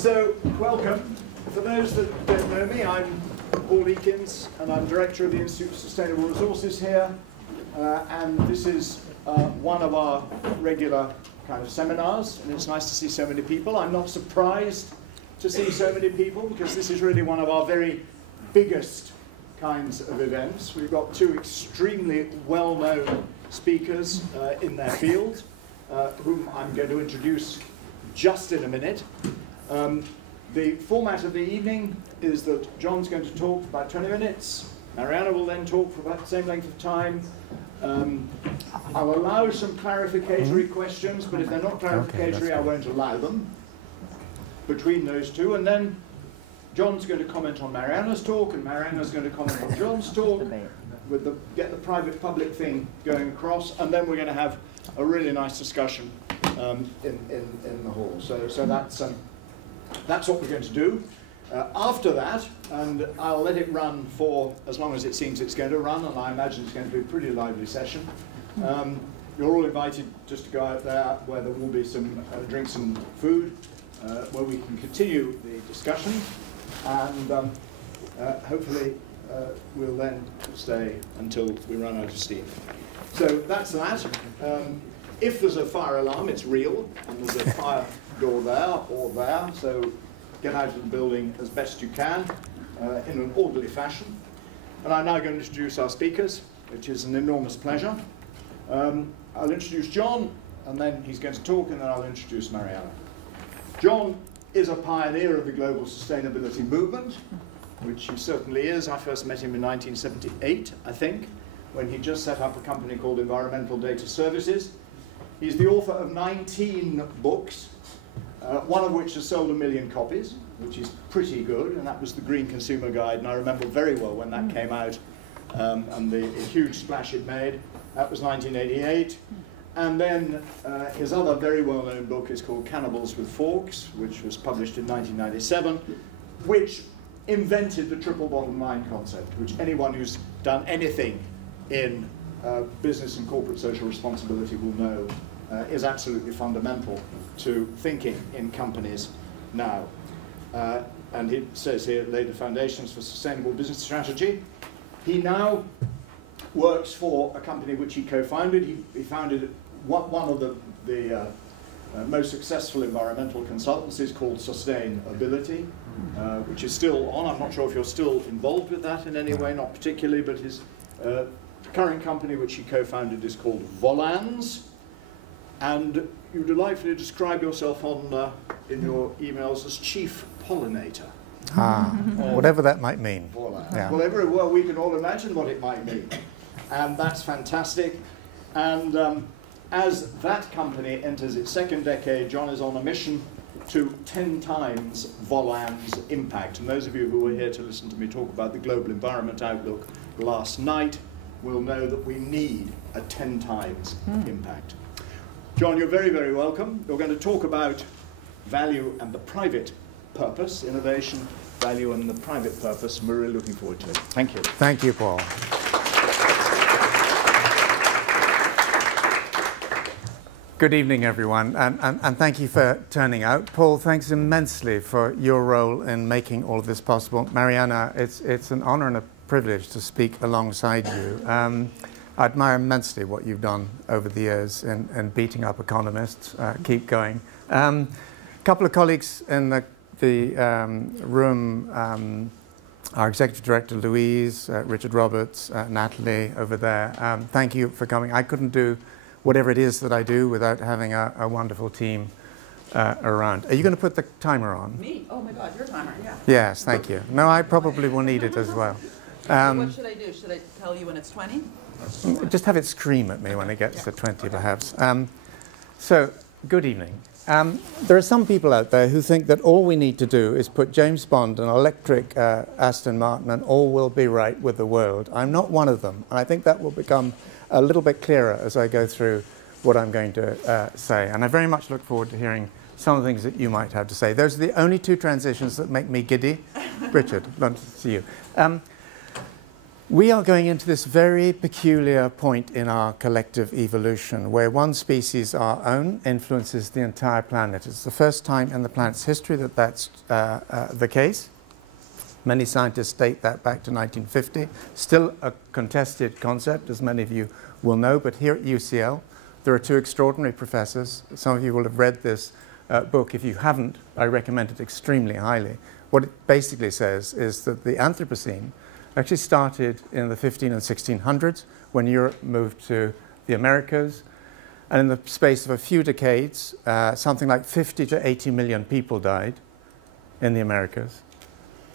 So, welcome. For those that don't know me, I'm Paul Eakins, and I'm Director of the Institute of Sustainable Resources here. And this is one of our regular kind of seminars, and it's nice to see so many people. I'm not surprised to see so many people, because this is really one of our very biggest kinds of events. We've got two extremely well-known speakers in their field, whom I'm going to introduce just in a minute. The format of the evening is that John's going to talk for about 20 minutes. Mariana will then talk for about the same length of time. I'll allow some clarificatory questions, but if they're not clarificatory, I won't allow them between those two. And then John's going to comment on Mariana's talk, and Mariana's going to comment on John's talk, get the private-public thing going across, and then we're going to have a really nice discussion in the hall. So that's what we're going to do. After that, and I'll let it run for as long as it seems it's going to run, and I imagine it's going to be a pretty lively session. You're all invited just to go out there where there will be some drinks and food, where we can continue the discussion, and hopefully we'll then stay until we run out of steam. So that's that. If there's a fire alarm, it's real, and there's a fire door there or there, so get out of the building as best you can in an orderly fashion. And I'm now going to introduce our speakers, which is an enormous pleasure. I'll introduce John, and then he's going to talk, and then I'll introduce Mariana. John is a pioneer of the global sustainability movement, which he certainly is. I first met him in 1978, I think, when he just set up a company called Environmental Data Services. He's the author of 19 books, one of which has sold 1 million copies, which is pretty good, and that was the Green Consumer Guide, and I remember very well when that came out, and the huge splash it made. That was 1988. And then his other very well-known book is called Cannibals with Forks, which was published in 1997, which invented the triple bottom line concept, which anyone who's done anything in business and corporate social responsibility will know is absolutely fundamental to thinking in companies now. And it says here, laid the foundations for sustainable business strategy. He now works for a company which he co-founded. He founded one of the most successful environmental consultancies called Sustainability, which is still on. I'm not sure if you're still involved with that in any way, not particularly, but his current company which he co-founded is called Volans. And you delightfully describe yourself on in your emails as Chief Pollinator. Whatever that might mean. Yeah. Well, we can all imagine what it might mean. And that's fantastic. And as that company enters its second decade, John is on a mission to 10 times Volans' impact. And those of you who were here to listen to me talk about the global environment outlook last night will know that we need a 10 times impact. John, you're very, very welcome. You're going to talk about value and the private purpose, innovation, value and the private purpose, and we're really looking forward to it. Thank you. Thank you, Paul. Good evening, everyone, and thank you for turning out. Paul, thanks immensely for your role in making all of this possible. Mariana, it's an honor and a privilege to speak alongside you. I admire immensely what you've done over the years in beating up economists. Keep going. A couple of colleagues in the room, our Executive Director, Louise, Richard Roberts, Natalie over there. Thank you for coming. I couldn't do whatever it is that I do without having a wonderful team around. Are you going to put the timer on? Me? Oh my God, your timer, yeah. Yes, thank you. No, I probably will need it as well. What should I do? Should I tell you when it's 20? Just have it scream at me when it gets to 20, perhaps. So, good evening. There are some people out there who think that all we need to do is put James Bond and electric Aston Martin and all will be right with the world. I'm not one of them, and I think that will become a little bit clearer as I go through what I'm going to say. And I very much look forward to hearing some of the things that you might have to say. Those are the only 2 transitions that make me giddy. Richard, love to see you. We are going into this very peculiar point in our collective evolution where one species, our own, influences the entire planet. It's the first time in the planet's history that that's the case. Many scientists date that back to 1950. Still a contested concept, as many of you will know, but here at UCL, there are two extraordinary professors. Some of you will have read this book. If you haven't, I recommend it extremely highly. What it basically says is that the Anthropocene actually started in the 15 and 1600s when Europe moved to the Americas. And in the space of a few decades, something like 50 to 80 million people died in the Americas.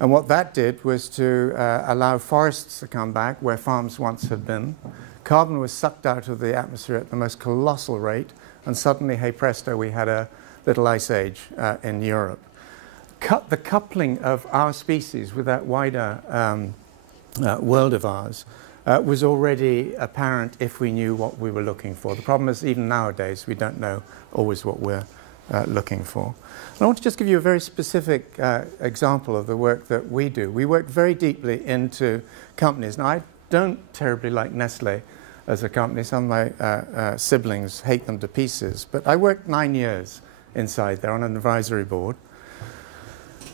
And what that did was to allow forests to come back where farms once had been. Carbon was sucked out of the atmosphere at the most colossal rate. And suddenly, hey presto, we had a little ice age in Europe. The coupling of our species with that wider world of ours was already apparent if we knew what we were looking for. The problem is, even nowadays, we don't know always what we're looking for. And I want to just give you a very specific example of the work that we do. We work very deeply into companies. Now, I don't terribly like Nestle as a company. Some of my siblings hate them to pieces. But I worked 9 years inside there on an advisory board.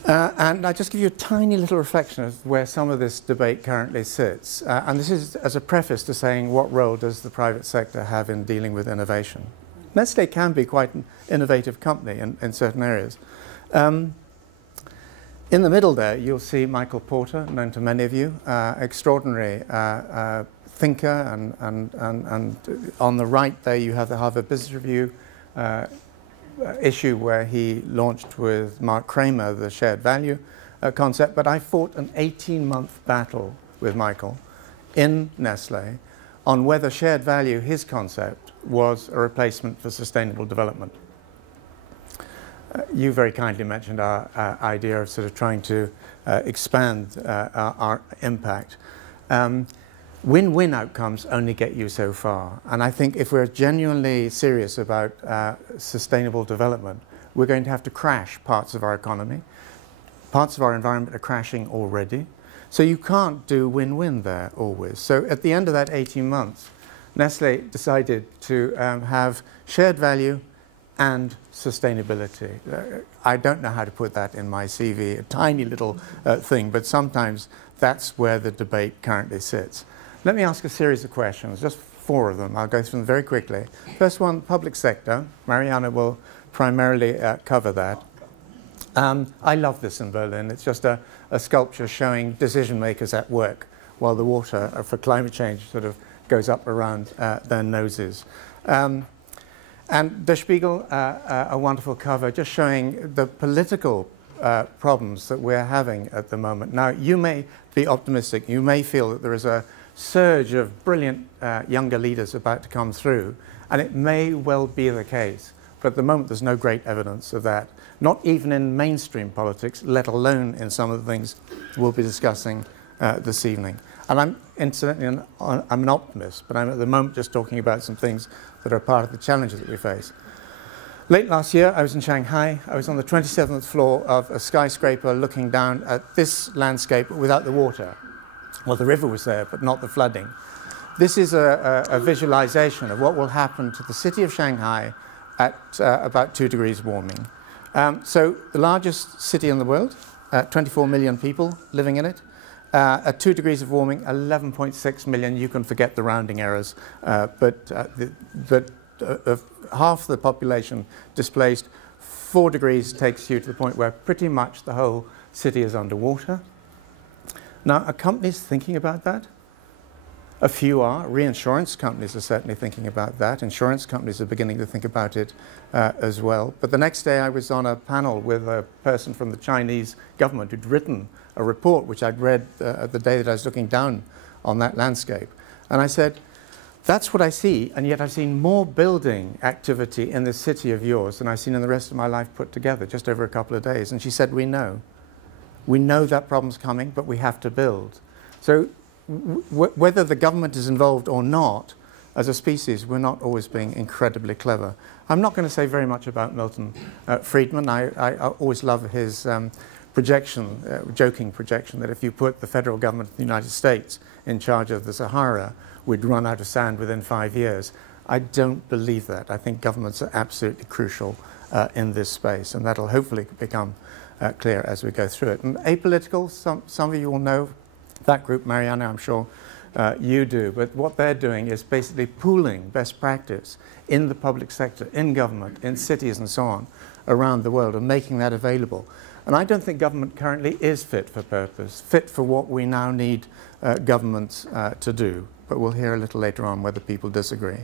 And I just give you a tiny little reflection of where some of this debate currently sits. And this is as a preface to saying, what role does the private sector have in dealing with innovation? Nestle can be quite an innovative company in certain areas. In the middle there, you'll see Michael Porter, known to many of you, extraordinary thinker. And on the right there, you have the Harvard Business Review issue where he launched with Mark Kramer the shared value concept. But I fought an 18-month battle with Michael in Nestle on whether shared value, his concept, was a replacement for sustainable development. You very kindly mentioned our idea of sort of trying to expand our impact. Win-win outcomes only get you so far. And I think if we're genuinely serious about sustainable development, we're going to have to crash parts of our economy. Parts of our environment are crashing already. So you can't do win-win there always. So at the end of that 18 months, Nestle decided to have shared value and sustainability. I don't know how to put that in my CV, a tiny little thing, but sometimes that's where the debate currently sits. Let me ask a series of questions, just 4 of them. I'll go through them very quickly. First one, public sector. Mariana will primarily cover that. I love this in Berlin. It's just a sculpture showing decision makers at work while the water for climate change sort of goes up around their noses. And Der Spiegel, a wonderful cover, just showing the political problems that we're having at the moment. Now, you may be optimistic. You may feel that there is a surge of brilliant younger leaders about to come through, and it may well be the case. But at the moment, there's no great evidence of that, not even in mainstream politics, let alone in some of the things we'll be discussing this evening. And I'm incidentally, I'm an optimist, but I'm at the moment just talking about some things that are part of the challenges that we face. Late last year, I was in Shanghai. I was on the 27th floor of a skyscraper looking down at this landscape without the water. Well, the river was there, but not the flooding. This is a visualization of what will happen to the city of Shanghai at about 2 degrees warming. So the largest city in the world, 24 million people living in it. At 2 degrees of warming, 11.6 million. You can forget the rounding errors, but half the population displaced. 4 degrees takes you to the point where pretty much the whole city is underwater. Now, are companies thinking about that? A few are. Reinsurance companies are certainly thinking about that. Insurance companies are beginning to think about it as well. But the next day I was on a panel with a person from the Chinese government who'd written a report which I'd read the day that I was looking down on that landscape. And I said, that's what I see, and yet I've seen more building activity in this city of yours than I've seen in the rest of my life put together, just over a couple of days. And she said, we know. We know that problem's coming, but we have to build. So whether the government is involved or not, as a species, we're not always being incredibly clever. I'm not going to say very much about Milton Friedman. I always love his projection, joking projection, that if you put the federal government of the United States in charge of the Sahara, we'd run out of sand within 5 years. I don't believe that. I think governments are absolutely crucial in this space, and that'll hopefully become clear as we go through it. And apolitical, some of you will know that group, Mariana, I'm sure you do, but what they're doing is basically pooling best practice in the public sector, in government, in cities and so on around the world, and making that available. And I don't think government currently is fit for purpose, fit for what we now need governments to do, but we'll hear a little later on whether people disagree.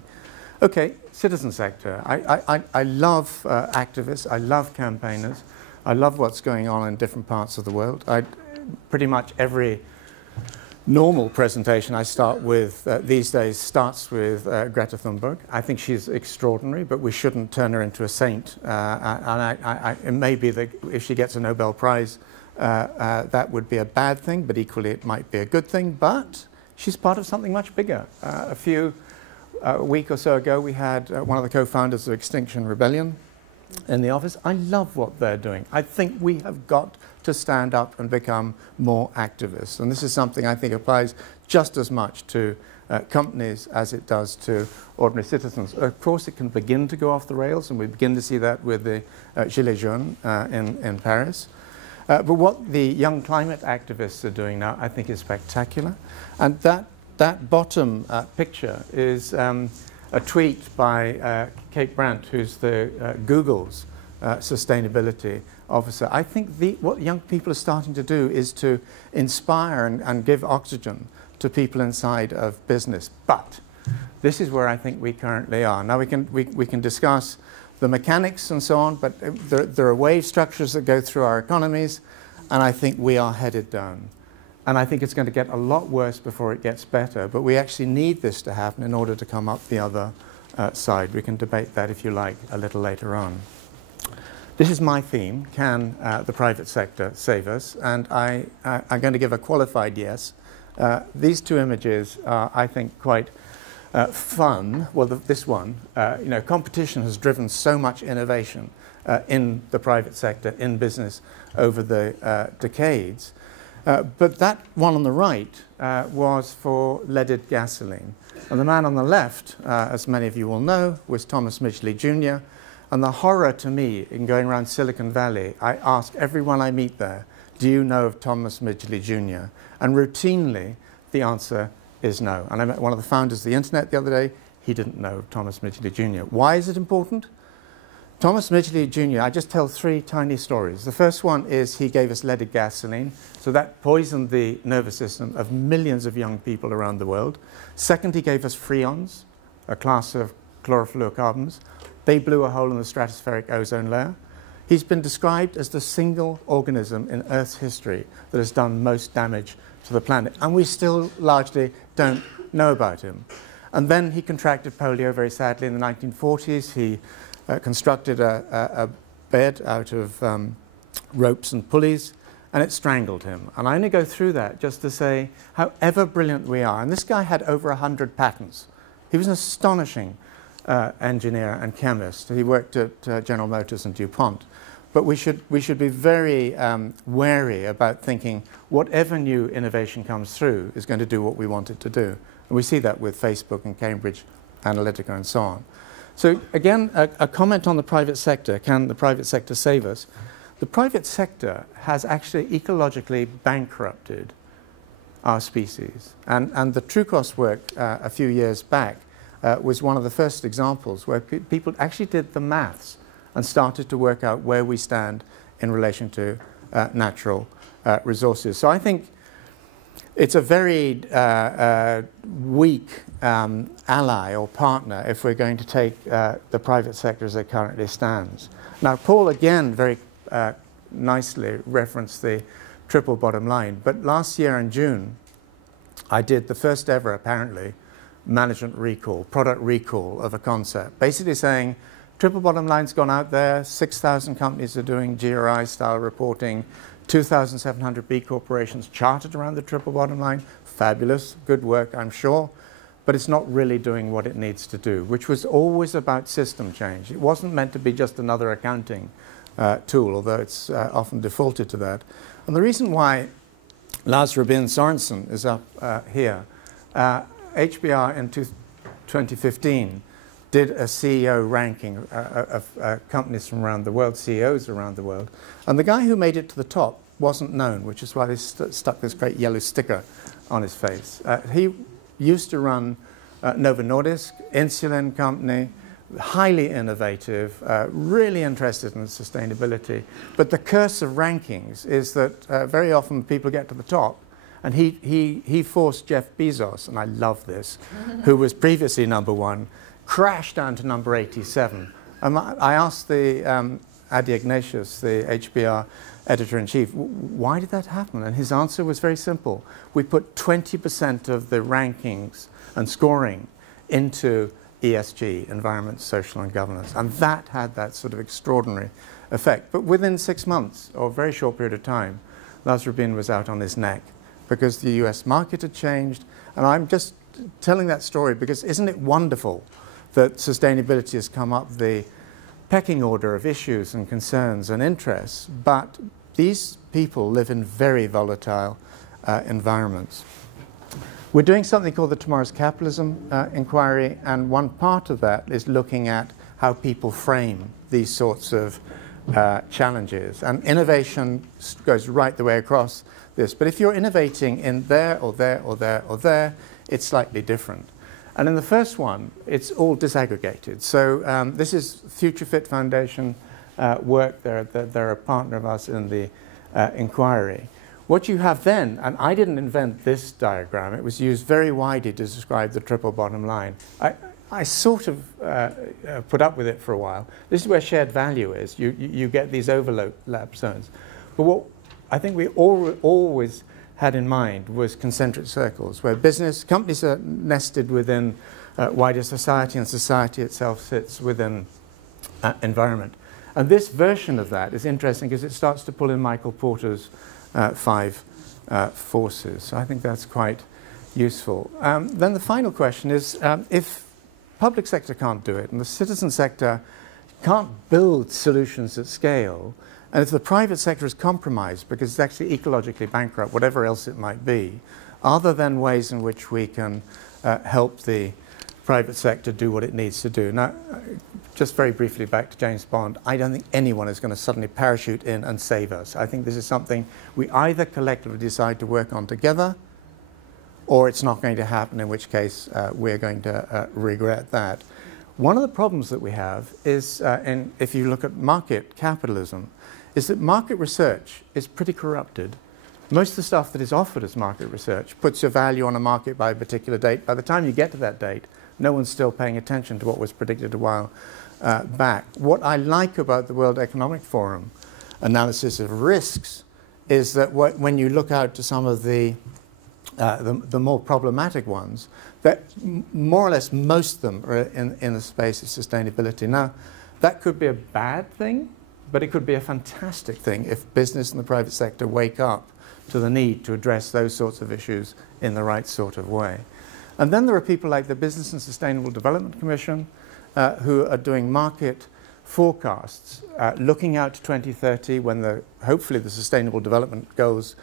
Okay, citizen sector. I love activists, I love campaigners, I love what's going on in different parts of the world. Pretty much every normal presentation I start with these days starts with Greta Thunberg. I think she's extraordinary, but we shouldn't turn her into a saint. And it may be that if she gets a Nobel Prize, that would be a bad thing, but equally it might be a good thing. But she's part of something much bigger. A week or so ago, we had one of the co-founders of Extinction Rebellion in the office. I love what they're doing. I think we have got to stand up and become more activists. And this is something I think applies just as much to companies as it does to ordinary citizens. Of course, it can begin to go off the rails, and we begin to see that with the Gilets jaunes in Paris. But what the young climate activists are doing now, I think, is spectacular. And that bottom picture is a tweet by Kate Brandt, who's the Google's sustainability officer. I think what young people are starting to do is to inspire and give oxygen to people inside of business. But this is where I think we currently are. Now we can discuss the mechanics and so on, but there are wave structures that go through our economies, and I think we are headed down. And I think it's going to get a lot worse before it gets better. But we actually need this to happen in order to come up the other side. We can debate that, if you like, a little later on. This is my theme, can the private sector save us? And I'm going to give a qualified yes. These two images are, I think, quite fun. Well, this one, competition has driven so much innovation in the private sector, in business, over the decades. But that one on the right was for leaded gasoline. And the man on the left, as many of you will know, was Thomas Midgley Jr. And the horror to me in going around Silicon Valley, I ask everyone I meet there, do you know of Thomas Midgley Jr.? And routinely, the answer is no. And I met one of the founders of the internet the other day. He didn't know of Thomas Midgley Jr. Why is it important? Thomas Midgley Jr., I just tell 3 tiny stories. The first one is he gave us leaded gasoline, so that poisoned the nervous system of millions of young people around the world. Second, he gave us freons, a class of chlorofluorocarbons. They blew a hole in the stratospheric ozone layer. He's been described as the single organism in Earth's history that has done most damage to the planet, and we still largely don't know about him. And then he contracted polio very sadly in the 1940s. He constructed a bed out of ropes and pulleys, and it strangled him. And I only go through that just to say however brilliant we are. And this guy had over 100 patents. He was an astonishing engineer and chemist. He worked at General Motors and DuPont. But we should be very wary about thinking whatever new innovation comes through is going to do what we want it to do. And we see that with Facebook and Cambridge Analytica and so on. So again, a comment on the private sector. Can the private sector save us? The private sector has actually ecologically bankrupted our species. And the Trucos work a few years back was one of the first examples where people actually did the maths and started to work out where we stand in relation to natural resources. So I think it's a very weak ally or partner if we're going to take the private sector as it currently stands. Now, Paul again very nicely referenced the triple bottom line, but last year in June, I did the first ever, apparently, management recall, product recall of a concept, basically saying triple bottom line's gone out there, 6,000 companies are doing GRI-style reporting, 2,700 B corporations chartered around the triple bottom line. Fabulous, good work, I'm sure, but it's not really doing what it needs to do, which was always about system change. It wasn't meant to be just another accounting tool, although it's often defaulted to that. And the reason why Lars Robin Sorensen is up here. HBR in 2015 did a CEO ranking of companies from around the world, CEOs around the world. And the guy who made it to the top wasn't known, which is why they stuck this great yellow sticker on his face. He used to run Novo Nordisk, insulin company, highly innovative, really interested in sustainability. But the curse of rankings is that very often people get to the top, and he forced Jeff Bezos, and I love this, who was previously #1, crashed down to number 87. I asked the Adi Ignatius, the HBR editor-in-chief, why did that happen? And his answer was very simple. We put 20% of the rankings and scoring into ESG, environment, social and governance. And that had that sort of extraordinary effect. But within 6 months, or a very short period of time, Lars Robin was out on his neck because the US market had changed. And I'm just telling that story because isn't it wonderful that sustainability has come up the pecking order of issues and concerns and interests, but these people live in very volatile environments. We're doing something called the Tomorrow's Capitalism inquiry, and one part of that is looking at how people frame these sorts of challenges. And innovation goes right the way across this. But if you're innovating in there or there or there or there, it's slightly different. And in the first one, it's all disaggregated. So this is Future Fit Foundation work. They're a partner of us in the inquiry. What you have then, and I didn't invent this diagram, it was used very widely to describe the triple bottom line. I sort of put up with it for a while. This is where shared value is. You get these overlap zones. But what I think we always had in mind was concentric circles, where companies are nested within wider society, and society itself sits within environment. And this version of that is interesting because it starts to pull in Michael Porter's 5 forces. So I think that's quite useful. Then the final question is, if public sector can't do it, and the citizen sector can't build solutions at scale, and if the private sector is compromised because it's actually ecologically bankrupt, whatever else it might be, are there then ways in which we can help the private sector do what it needs to do? Now, just very briefly back to James Bond, I don't think anyone is going to suddenly parachute in and save us. I think this is something we either collectively decide to work on together, or it's not going to happen, in which case we're going to regret that. One of the problems that we have is, if you look at market capitalism, is that market research is pretty corrupted. Most of the stuff that is offered as market research puts your value on a market by a particular date. By the time you get to that date, no one's still paying attention to what was predicted a while back. What I like about the World Economic Forum analysis of risks is that when you look out to some of the more problematic ones, that more or less most of them are in the space of sustainability. Now, that could be a bad thing, but it could be a fantastic thing if business and the private sector wake up to the need to address those sorts of issues in the right sort of way. And then there are people like the Business and Sustainable Development Commission who are doing market forecasts, looking out to 2030 when hopefully the Sustainable Development Goals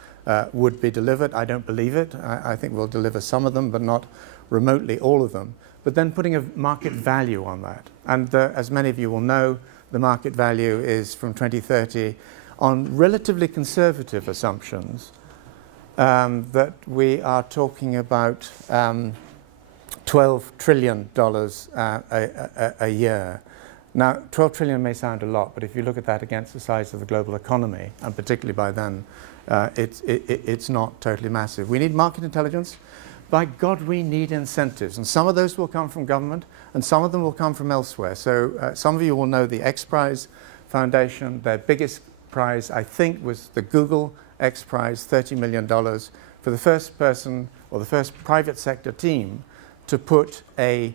would be delivered. I don't believe it. I think we'll deliver some of them, but not remotely all of them. But then putting a market value on that. And as many of you will know, the market value is from 2030 on relatively conservative assumptions that we are talking about $12 trillion a year. Now, 12 trillion may sound a lot, but if you look at that against the size of the global economy, and particularly by then, it's not totally massive. We need market intelligence. By God, we need incentives. And some of those will come from government, and some of them will come from elsewhere. So some of you will know the XPrize Foundation. Their biggest prize, I think, was the Google XPrize, $30 million, for the first person or the first private sector team to put a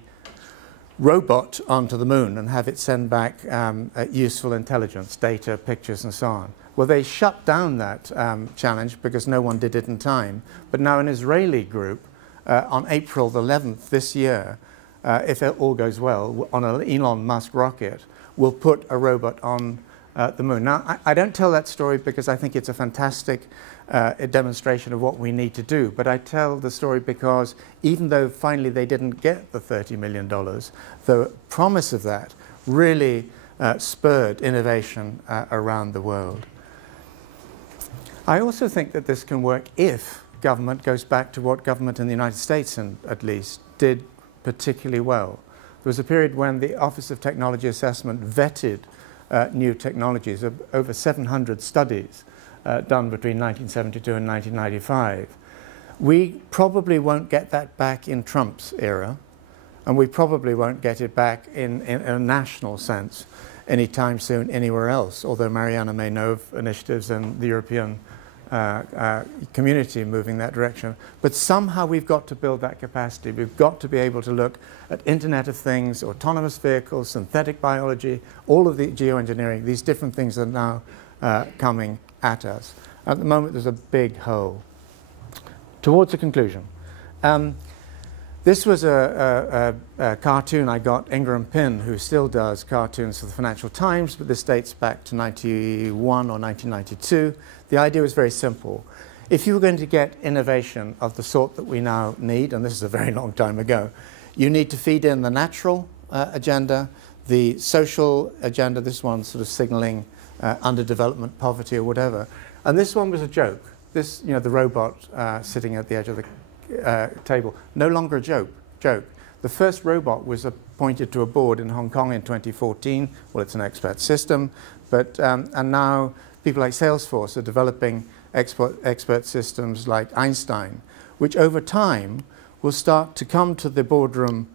robot onto the moon and have it send back useful intelligence, data, pictures, and so on. Well, they shut down that challenge because no one did it in time. But now an Israeli group, on April the 11th this year, if it all goes well, on an Elon Musk rocket, will put a robot on the moon. Now, I don't tell that story because I think it's a fantastic demonstration of what we need to do, but I tell the story because even though finally they didn't get the $30 million, the promise of that really spurred innovation around the world. I also think that this can work if government goes back to what government in the United States, at least, did particularly well. There was a period when the Office of Technology Assessment vetted new technologies, over 700 studies done between 1972 and 1995. We probably won't get that back in Trump's era, and we probably won't get it back in a national sense anytime soon anywhere else, although Mariana may know of initiatives in the European community moving that direction. But somehow we've got to build that capacity. We've got to be able to look at Internet of Things, autonomous vehicles, synthetic biology, all of the geoengineering, these different things are now coming at us. At the moment, there's a big hole. Towards a conclusion. This was a cartoon I got Ingram Pinn, who still does cartoons for the Financial Times, but this dates back to 91 or 1992. The idea was very simple. If you were going to get innovation of the sort that we now need, and this is a very long time ago, you need to feed in the natural agenda, the social agenda, this one sort of signaling underdevelopment, poverty, or whatever. And this one was a joke. This, the robot sitting at the edge of the table, no longer a joke. The first robot was appointed to a board in Hong Kong in 2014. Well, it's an expert system, but and now people like Salesforce are developing expert systems like Einstein, which over time will start to come to the boardroom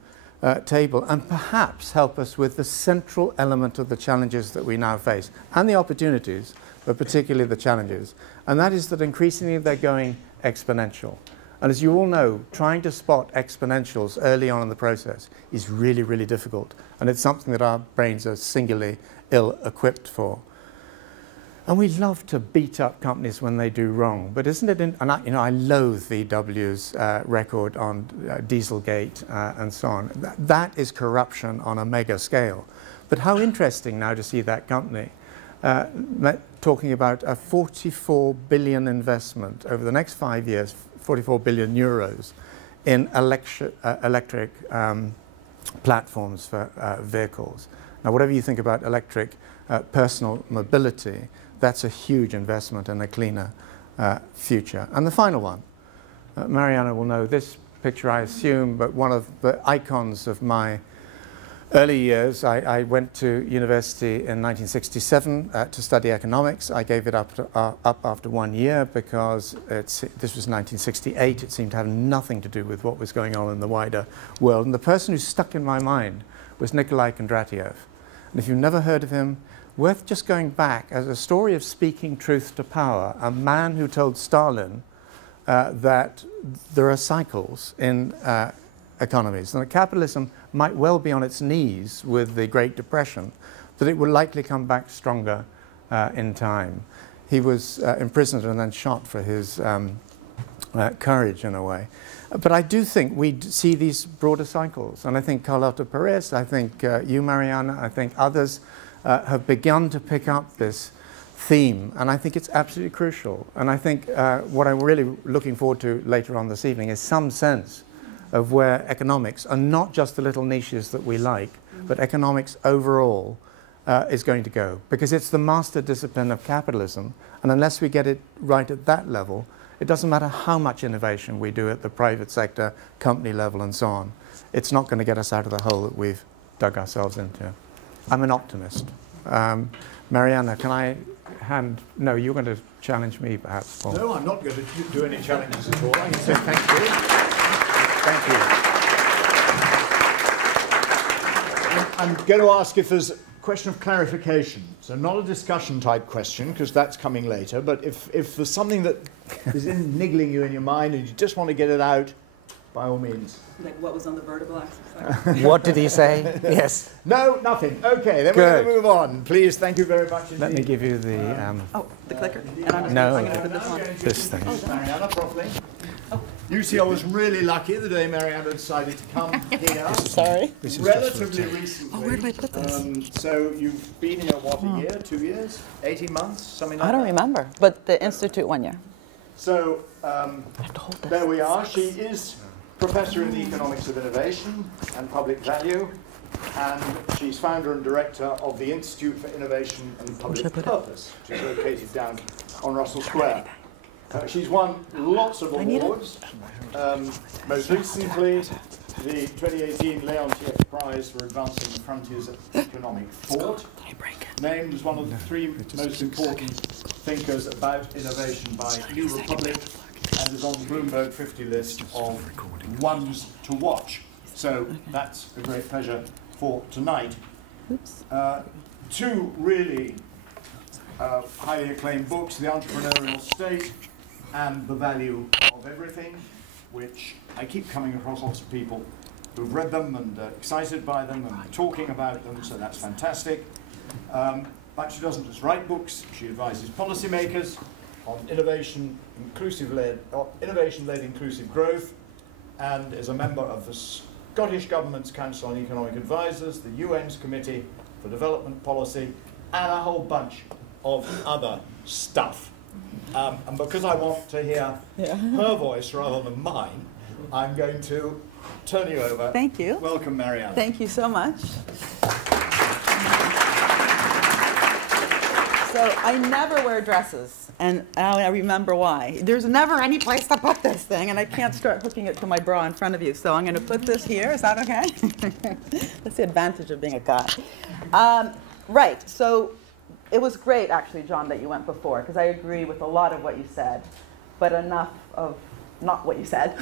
table and perhaps help us with the central element of the challenges that we now face and the opportunities, but particularly the challenges. And that is that increasingly they're going exponential. And as you all know, trying to spot exponentials early on in the process is really, really difficult. And it's something that our brains are singularly ill-equipped for. And we love to beat up companies when they do wrong. But isn't it, and I loathe VW's record on Dieselgate and so on. That is corruption on a mega scale. But how interesting now to see that company talking about a 44 billion investment over the next 5 years, 44 billion euros in electric platforms for vehicles. Now, whatever you think about electric personal mobility, that's a huge investment in a cleaner future. And the final one, Mariana will know this picture, I assume, but one of the icons of my early years. I went to university in 1967 to study economics. I gave it up after 1 year because this was 1968. It seemed to have nothing to do with what was going on in the wider world. And the person who stuck in my mind was Nikolai Kondratiev. And if you've never heard of him, worth just going back as a story of speaking truth to power, a man who told Stalin that there are cycles in economies, and that capitalism might well be on its knees with the Great Depression, but it will likely come back stronger in time. He was imprisoned and then shot for his courage, in a way. But I do think we see these broader cycles, and I think Carlota Perez, I think you, Mariana, I think others have begun to pick up this theme, and I think it's absolutely crucial. And I think what I'm really looking forward to later on this evening is some sense of where economics are not just the little niches that we like, but economics overall is going to go. Because it's the master discipline of capitalism, and unless we get it right at that level, it doesn't matter how much innovation we do at the private sector, company level, and so on. It's not going to get us out of the hole that we've dug ourselves into. I'm an optimist. Mariana, can I hand... No, you're going to challenge me, perhaps, Paul. No, I'm not going to do any challenges at all. I can say thank you. Thank you. I'm going to ask if there's a question of clarification. So not a discussion type question, because that's coming later, but if there's something that is niggling you in your mind and you just want to get it out, by all means. Like what was on the vertical axis? What did he say? Yes. No, nothing. Okay, then we're going to move on. Please, thank you very much indeed. Let me give you the... oh, the clicker? And I'm no, going to put this on. This thing. Mariana, properly. Oh. UCL was really lucky the day Mariana decided to come here. Sorry. Relatively recently. Oh, where did I put this? So you've been here, what, a year, 2 years, 18 months, something like that? I don't remember, but the Institute 1 year. So I have to hold this. there we are. She is Professor in the Economics of Innovation and Public Value, and she's founder and director of the Institute for Innovation and Public Purpose, which is located down on Russell Square. She's won lots of awards, most recently the 2018 Leontief Prize for Advancing the Frontiers of Economic Thought, named as one of the 3 most important thinkers about innovation by New Republic, and is on the Bloomberg 50 list of ones to watch. So that's a great pleasure for tonight. 2 really highly acclaimed books, The Entrepreneurial State and The Value of Everything, which I keep coming across lots of people who've read them and excited by them and talking about them, so that's fantastic. But she doesn't just write books, she advises policymakers on innovation-led inclusive growth, and is a member of the Scottish Government's Council on Economic Advisors, the UN's Committee for Development Policy, and a whole bunch of other stuff. And because I want to hear her voice rather than mine, I'm going to turn you over. Thank you. Welcome, Mariana. Thank you so much. So I never wear dresses, and I remember why. There's never any place to put this thing, and I can't start hooking it to my bra in front of you, so I'm going to put this here. Is that okay? That's the advantage of being a guy. Right, so it was great, actually, John, that you went before, because I agree with a lot of what you said, but enough of not what you said.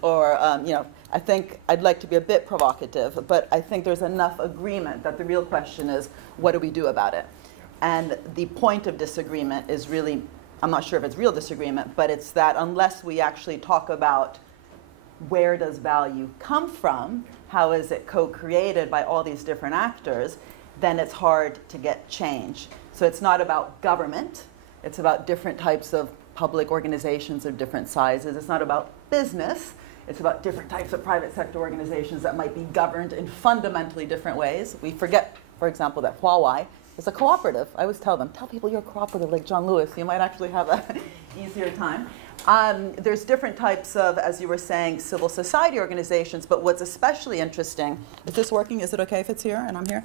Or, you know, I think I'd like to be a bit provocative, but I think there's enough agreement that the real question is, what do we do about it? And the point of disagreement is really, I'm not sure if it's real disagreement, but it's that unless we actually talk about where does value come from, how is it co-created by all these different actors, then it's hard to get change. So it's not about government, it's about different types of public organizations of different sizes. It's not about business, it's about different types of private sector organizations that might be governed in fundamentally different ways. We forget, for example, that Huawei is a cooperative. I always tell them, tell people you're a cooperative like John Lewis, you might actually have an easier time. There's different types of, as you were saying, civil society organizations, but what's especially interesting, is this working? Is it okay if it's here and I'm here?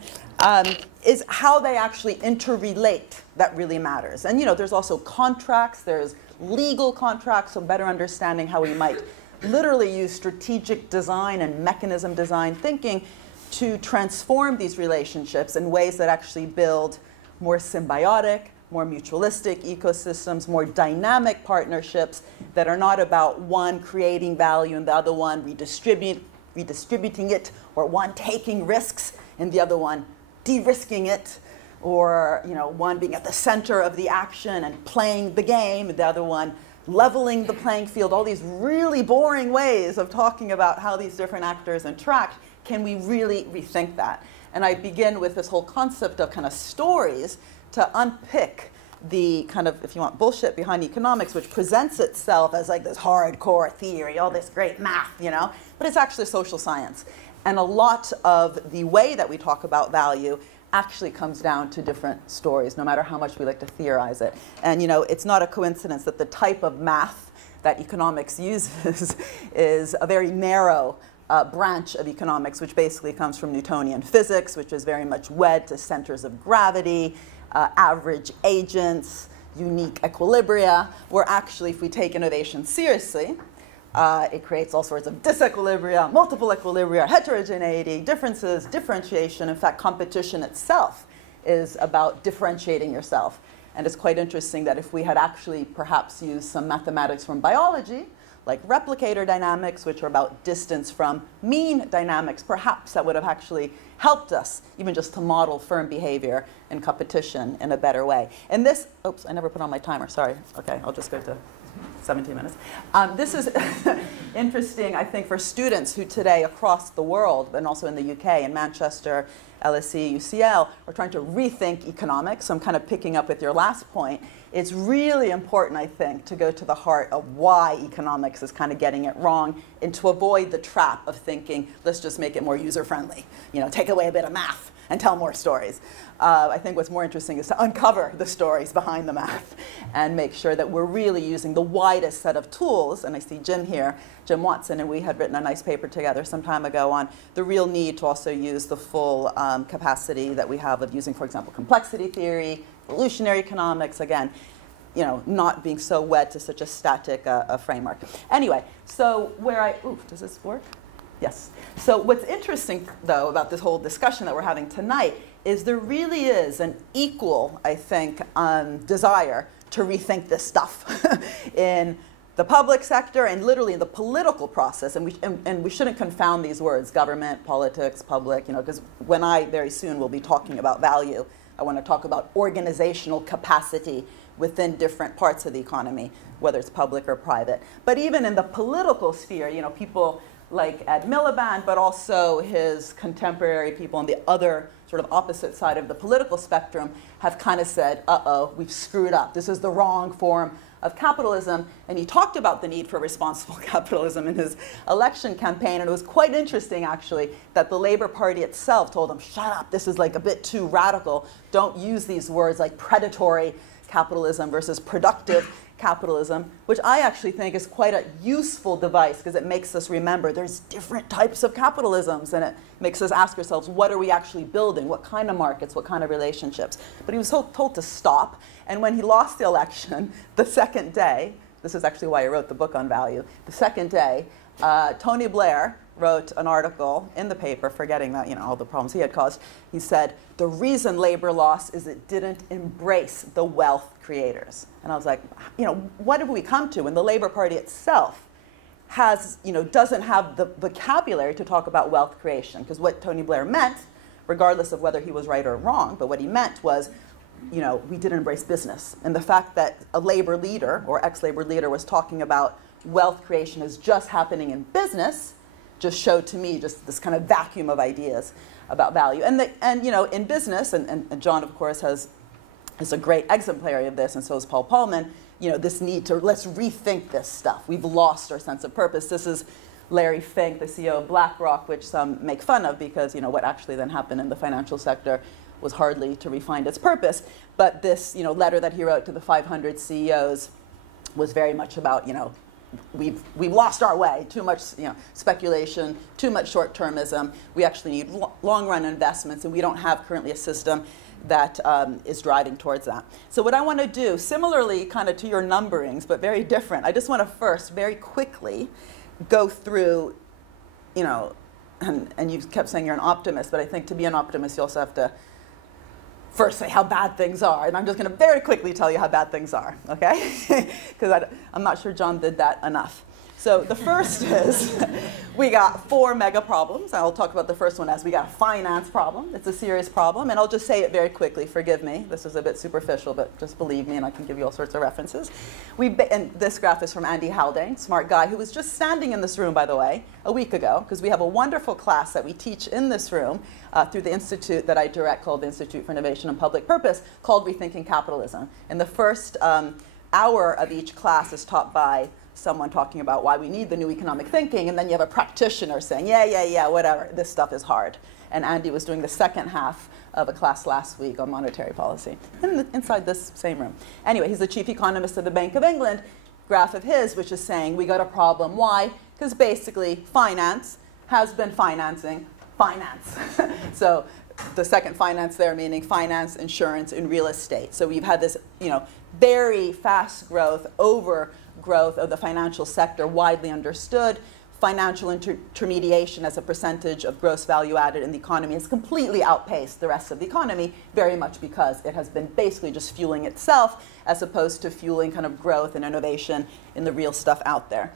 Is how they actually interrelate that really matters. And you know, there's also contracts, there's legal contracts, so better understanding how we might literally use strategic design and mechanism design thinking to transform these relationships in ways that actually build more symbiotic, more mutualistic ecosystems, more dynamic partnerships that are not about one creating value and the other one redistributing it, or one taking risks and the other one de-risking it, or you know, one being at the center of the action and playing the game, and the other one leveling the playing field. All these really boring ways of talking about how these different actors interact. Can we really rethink that? And I begin with this whole concept of kind of stories to unpick the kind of, if you want, bullshit behind economics, which presents itself as like this hardcore theory, all this great math, you know, but it's actually social science. And a lot of the way that we talk about value actually comes down to different stories, no matter how much we like to theorize it. And you know, it's not a coincidence that the type of math that economics uses is a very narrow branch of economics, which basically comes from Newtonian physics, which is very much wed to centers of gravity, average agents, unique equilibria, where actually, if we take innovation seriously, it creates all sorts of disequilibria, multiple equilibria, heterogeneity, differences, differentiation. In fact, competition itself is about differentiating yourself. And it's quite interesting that if we had actually perhaps used some mathematics from biology, like replicator dynamics, which are about distance from mean dynamics, perhaps that would have actually helped us even just to model firm behavior and competition in a better way. And this, oops, I never put on my timer, sorry. Okay, I'll just go to 17 minutes. This is interesting, I think, for students who today across the world, and also in the UK, in Manchester, LSE, UCL, are trying to rethink economics. So I'm kind of picking up with your last point. It's really important, I think, to go to the heart of why economics is kind of getting it wrong and to avoid the trap of thinking, let's just make it more user-friendly. You know, take away a bit of math and tell more stories. I think what's more interesting is to uncover the stories behind the math and make sure that we're really using the widest set of tools. And I see Jim here, Jim Watson, and we had written a nice paper together some time ago on the real need to also use the full capacity that we have of using, for example, complexity theory, evolutionary economics, again, you know, not being so wed to such a static framework. Anyway, so where I, ooh, does this work? Yes. So what's interesting, though, about this whole discussion that we're having tonight is there really is an equal, I think, desire to rethink this stuff in the public sector and literally in the political process. And we shouldn't confound these words, government, politics, public, you know, because when I very soon will be talking about value, I want to talk about organizational capacity within different parts of the economy, whether it's public or private. But even in the political sphere, you know, people like Ed Miliband, but also his contemporary people on the other sort of opposite side of the political spectrum have kind of said, uh-oh, we've screwed up. This is the wrong form of capitalism. And he talked about the need for responsible capitalism in his election campaign. And it was quite interesting, actually, that the Labour Party itself told him, shut up, this is like a bit too radical. Don't use these words like predatory capitalism versus productive capitalism, which I actually think is quite a useful device because it makes us remember there's different types of capitalisms, and it makes us ask ourselves, what are we actually building? What kind of markets? What kind of relationships? But he was told to stop, and when he lost the election, the second day, this is actually why I wrote the book on value, the second day, Tony Blair wrote an article in the paper, forgetting that, you know, all the problems he had caused. He said, the reason labor lost is it didn't embrace the wealth creators. And I was like, you know, what have we come to when the Labour Party itself has, you know, doesn't have the vocabulary to talk about wealth creation? Because what Tony Blair meant, regardless of whether he was right or wrong, but what he meant was, you know, we didn't embrace business. And the fact that a labor leader or ex-labor leader was talking about wealth creation as just happening in business just showed to me just this kind of vacuum of ideas about value. And you know, in business, and John, of course, is a great exemplary of this, and so is Paul Polman, you know, this need to, let's rethink this stuff. We've lost our sense of purpose. This is Larry Fink, the CEO of BlackRock, which some make fun of because, you know, what actually then happened in the financial sector was hardly to refine its purpose. But this, you know, letter that he wrote to the 500 CEOs was very much about, you know, we've lost our way. Too much, you know, speculation, too much short-termism. We actually need long-run investments, and we don't have currently a system that is driving towards that. So what I want to do, similarly kind of to your numberings, but very different, I just want to first very quickly go through, you know, and you kept saying you're an optimist, but I think to be an optimist you also have to first say how bad things are. And I'm just going to very quickly tell you how bad things are, okay? Because I'm not sure John did that enough. So the first is we got 4 mega problems. I'll talk about the first one as we got a finance problem. It's a serious problem. And I'll just say it very quickly. Forgive me. This is a bit superficial, but just believe me, and I can give you all sorts of references. And this graph is from Andy Haldane, smart guy, who was just standing in this room, by the way, a week ago, because we have a wonderful class that we teach in this room through the institute that I direct called the Institute for Innovation and Public Purpose, called Rethinking Capitalism. And the first hour of each class is taught by someone talking about why we need the new economic thinking, and then you have a practitioner saying, yeah, whatever, this stuff is hard. And Andy was doing the second half of a class last week on monetary policy inside this same room. Anyway, he's the chief economist of the Bank of England. Graph of his, which is saying we got a problem. Why? Because basically finance has been financing finance. So the second finance there meaning finance, insurance, and real estate. So we've had this, you know, very fast growth, overgrowth of the financial sector, widely understood. Financial intermediation as a percentage of gross value added in the economy has completely outpaced the rest of the economy, very much because it has been basically just fueling itself as opposed to fueling kind of growth and innovation in the real stuff out there.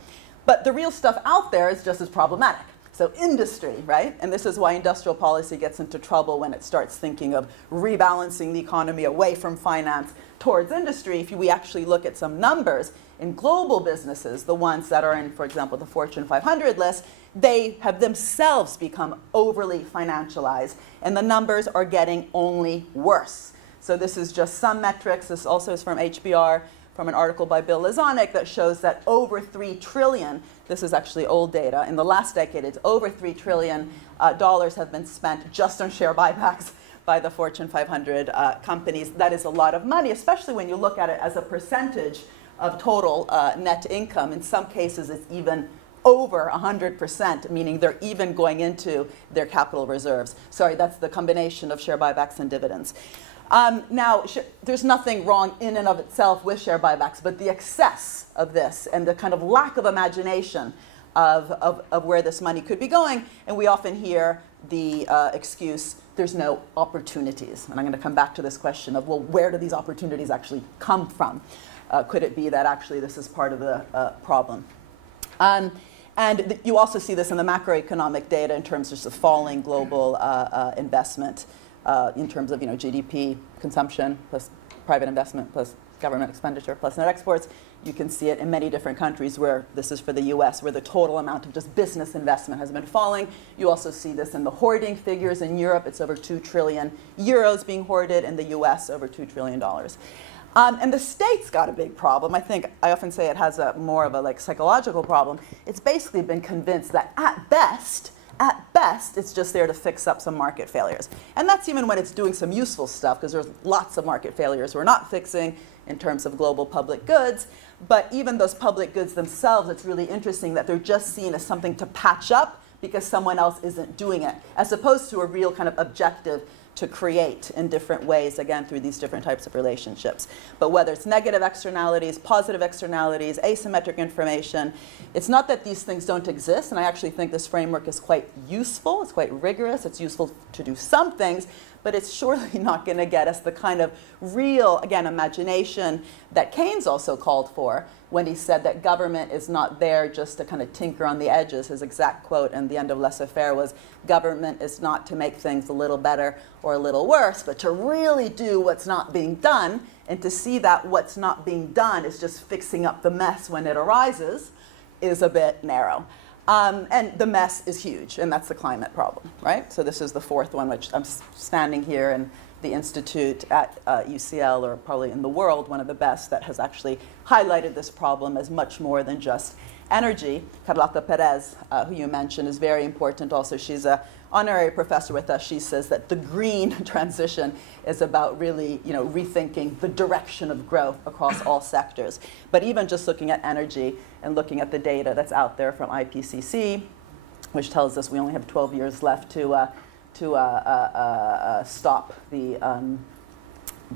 But the real stuff out there is just as problematic. So industry, right? And this is why industrial policy gets into trouble when it starts thinking of rebalancing the economy away from finance towards industry. If we actually look at some numbers in global businesses, the ones that are in, for example, the Fortune 500 list, they have themselves become overly financialized, and the numbers are getting only worse. So this is just some metrics. This also is from HBR, from an article by Bill Lazonick that shows that over $3 trillion, this is actually old data, in the last decade, it's over $3 trillion have been spent just on share buybacks by the Fortune 500 companies. That is a lot of money, especially when you look at it as a percentage of total net income. In some cases, it's even over 100%, meaning they're even going into their capital reserves. Sorry, that's the combination of share buybacks and dividends. Now, there's nothing wrong in and of itself with share buybacks, but the excess of this and the kind of lack of imagination of where this money could be going, and we often hear the excuse, there's no opportunities. And I'm going to come back to this question of, well, where do these opportunities actually come from? Could it be that actually this is part of the problem? And you also see this in the macroeconomic data in terms of just falling global investment in terms of GDP, consumption, plus private investment, plus government expenditure, plus net exports. You can see it in many different countries where this is for the US, where the total amount of just business investment has been falling. You also see this in the hoarding figures. In Europe, it's over 2 trillion euros being hoarded. In the US, over $2 trillion. And the state's got a big problem. I often say it has more of a psychological problem. It's basically been convinced that at best, it's just there to fix up some market failures. And that's even when it's doing some useful stuff, because there's lots of market failures we're not fixing in terms of global public goods. But even those public goods themselves, it's really interesting that they're just seen as something to patch up because someone else isn't doing it, as opposed to a real kind of objective to create in different ways, again, through these different types of relationships. But whether it's negative externalities, positive externalities, asymmetric information, it's not that these things don't exist, and I actually think this framework is quite useful, it's quite rigorous, it's useful to do some things, but it's surely not going to get us the kind of real, again, imagination that Keynes also called for when he said that government is not there just to kind of tinker on the edges. His exact quote in the end of laissez-faire was, government is not to make things a little better or a little worse, but to really do what's not being done, and to see that what's not being done is just fixing up the mess when it arises is a bit narrow. And the mess is huge, and that's the climate problem, right? So this is the fourth one, which I'm standing here in the institute at UCL, or probably in the world, one of the best that has actually highlighted this problem as much more than just energy. Carlota Perez, who you mentioned, is very important also. She's an honorary professor with us. She says that the green transition is about really rethinking the direction of growth across all sectors. But even just looking at energy and looking at the data that's out there from IPCC, which tells us we only have 12 years left to stop the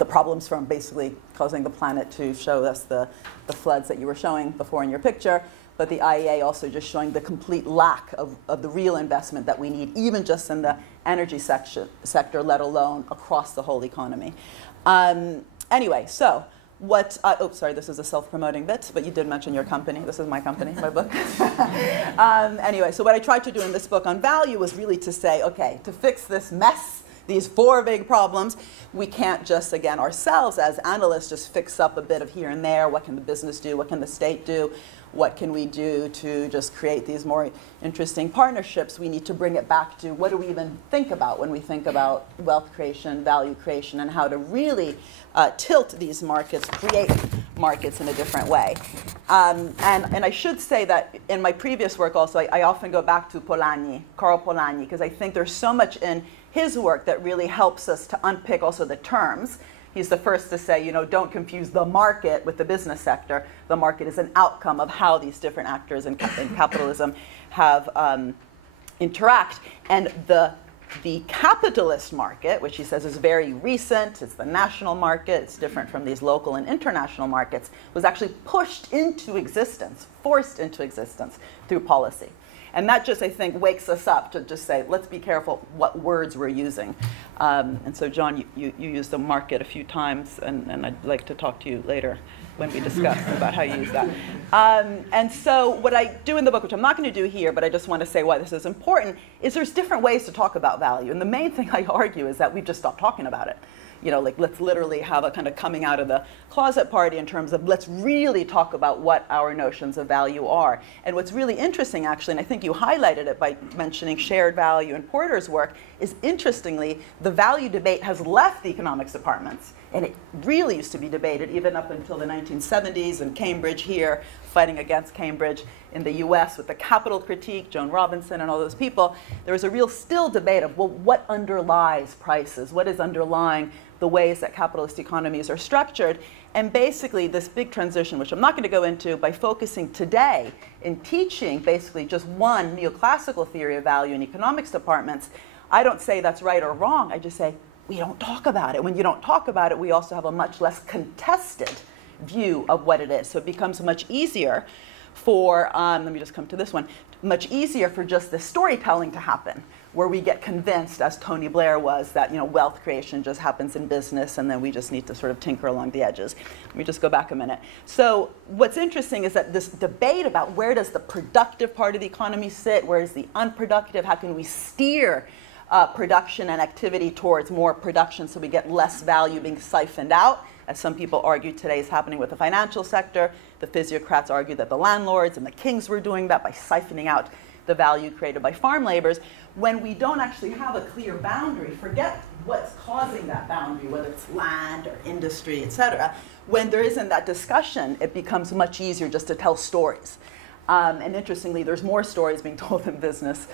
problems from basically causing the planet to show us the floods that you were showing before in your picture. But the IEA also just showing the complete lack of the real investment that we need, even just in the energy sector, let alone across the whole economy. Anyway, so what, oh, sorry, this is a self-promoting bit, but you did mention your company. This is my company, my book. Anyway, so what I tried to do in this book on value was really to say, okay, to fix this mess, these four big problems, we can't just, again, ourselves as analysts, just fix up a bit of here and there. What can the business do? What can the state do? What can we do to just create these more interesting partnerships? We need to bring it back to what do we even think about when we think about wealth creation, value creation, and how to really tilt these markets, create markets in a different way. And I should say that in my previous work also, I often go back to Karl Polanyi, because I think there's so much in his work that really helps us to unpick also the terms. He's the first to say, don't confuse the market with the business sector. The market is an outcome of how these different actors in capitalism have interact. And the capitalist market, which he says is very recent, it's the national market, it's different from these local and international markets, was actually pushed into existence, forced into existence through policy. And that just, I think, wakes us up to just say, let's be careful what words we're using. And so, John, you used the market a few times, and I'd like to talk to you later when we discuss about how you use that. And so what I do in the book, which I'm not going to do here, but I just want to say why this is important, is there's different ways to talk about value. And the main thing I argue is that we've just stopped talking about it. you know, like let's literally have a kind of coming out of the closet party in terms of let's really talk about what our notions of value are. And what's really interesting, actually, and I think you highlighted it by mentioning shared value and Porter's work, is interestingly, the value debate has left the economics departments. And it really used to be debated even up until the 1970s in Cambridge here, fighting against Cambridge in the US with the capital critique, Joan Robinson and all those people. There was a real still debate of, well, what underlies prices? What is underlying the ways that capitalist economies are structured? And basically this big transition, which I'm not going to go into, by focusing today in teaching basically just one neoclassical theory of value in economics departments, I don't say that's right or wrong. I just say, we don't talk about it. When you don't talk about it, we also have a much less contested view of what it is. So it becomes much easier for, let me just come to this one, much easier for just the storytelling to happen, where we get convinced, as Tony Blair was, that wealth creation just happens in business and then we just need to sort of tinker along the edges. Let me just go back a minute. So what's interesting is that this debate about where does the productive part of the economy sit, where is the unproductive, how can we steer production and activity towards more production so we get less value being siphoned out, as some people argue today is happening with the financial sector. The physiocrats argue that the landlords and the kings were doing that by siphoning out the value created by farm laborers. When we don't actually have a clear boundary, forget what's causing that boundary, whether it's land or industry, et cetera. When there isn't that discussion, it becomes much easier just to tell stories. And interestingly, there's more stories being told in business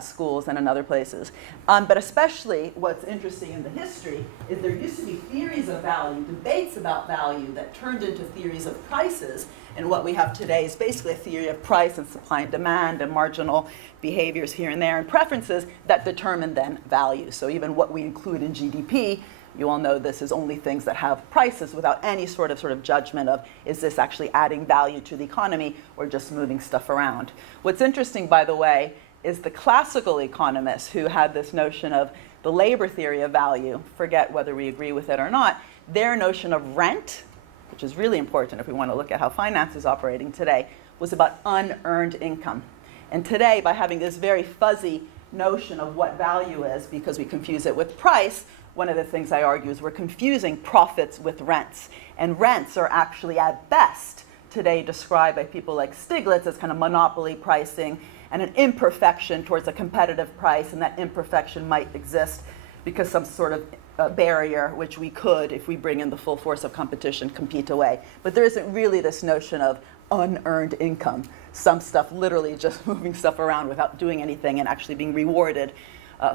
schools and in other places. But especially what's interesting in the history is there used to be theories of value, debates about value that turned into theories of prices. And what we have today is basically a theory of price and supply and demand and marginal behaviors here and there and preferences that determine then value. So even what we include in GDP, you all know this is only things that have prices without any sort of judgment of, is this actually adding value to the economy or just moving stuff around? What's interesting, by the way, is the classical economists who had this notion of the labor theory of value, forget whether we agree with it or not, their notion of rent, which is really important if we want to look at how finance is operating today, was about unearned income. And today, by having this very fuzzy notion of what value is, because we confuse it with price, one of the things I argue is we're confusing profits with rents. And rents are actually, at best, today described by people like Stiglitz as kind of monopoly pricing and an imperfection towards a competitive price, and that imperfection might exist because some sort of barrier, which we could, if we bring in the full force of competition, compete away. But there isn't really this notion of unearned income. Some stuff literally just moving stuff around without doing anything and actually being rewarded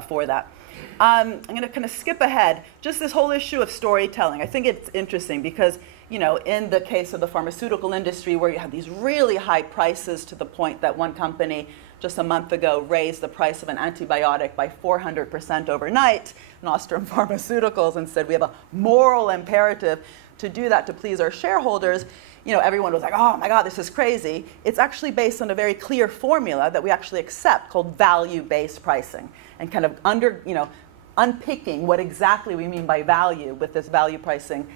for that. I'm going to kind of skip ahead. Just this whole issue of storytelling. I think it's interesting because, in the case of the pharmaceutical industry where you have these really high prices to the point that one company just a month ago raised the price of an antibiotic by 400% overnight, Nostrum Pharmaceuticals, and said we have a moral imperative to do that to please our shareholders. Everyone was like, oh my God, this is crazy. It's actually based on a very clear formula that we actually accept called value-based pricing. And kind of unpicking what exactly we mean by value with this value pricing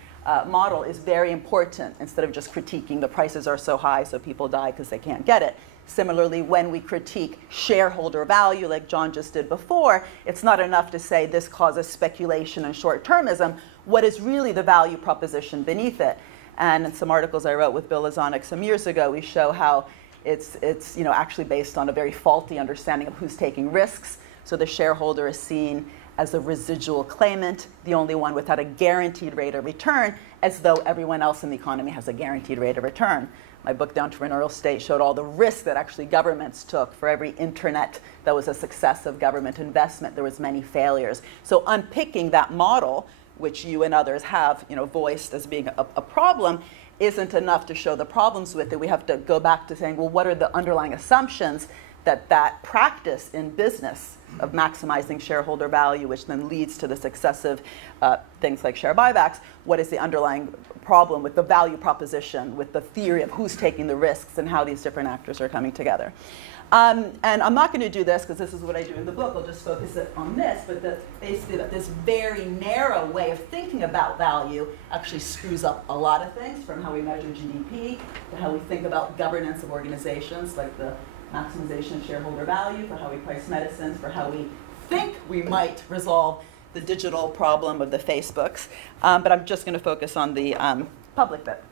model is very important, instead of just critiquing the prices are so high so people die because they can't get it. Similarly, when we critique shareholder value, like John just did before, it's not enough to say this causes speculation and short-termism. What is really the value proposition beneath it? And in some articles I wrote with Bill Lazanik some years ago, we show how it's actually based on a very faulty understanding of who's taking risks. So the shareholder is seen as a residual claimant, the only one without a guaranteed rate of return, as though everyone else in the economy has a guaranteed rate of return. My book, The Entrepreneurial State, showed all the risks that actually governments took. For every internet that was a success of government investment, there was many failures. So unpicking that model, which you and others have voiced as being a problem, isn't enough to show the problems with it. We have to go back to saying, well, what are the underlying assumptions that practice in business of maximizing shareholder value, which then leads to the successive things like share buybacks, what is the underlying problem with the value proposition, with the theory of who's taking the risks and how these different actors are coming together. And I'm not going to do this because this is what I do in the book. I'll just focus it on this. But basically, that this very narrow way of thinking about value actually screws up a lot of things, from how we measure GDP to how we think about governance of organizations, like the maximization of shareholder value, for how we price medicines, for how we think we might resolve the digital problem of the Facebooks, but I'm just going to focus on the public bit.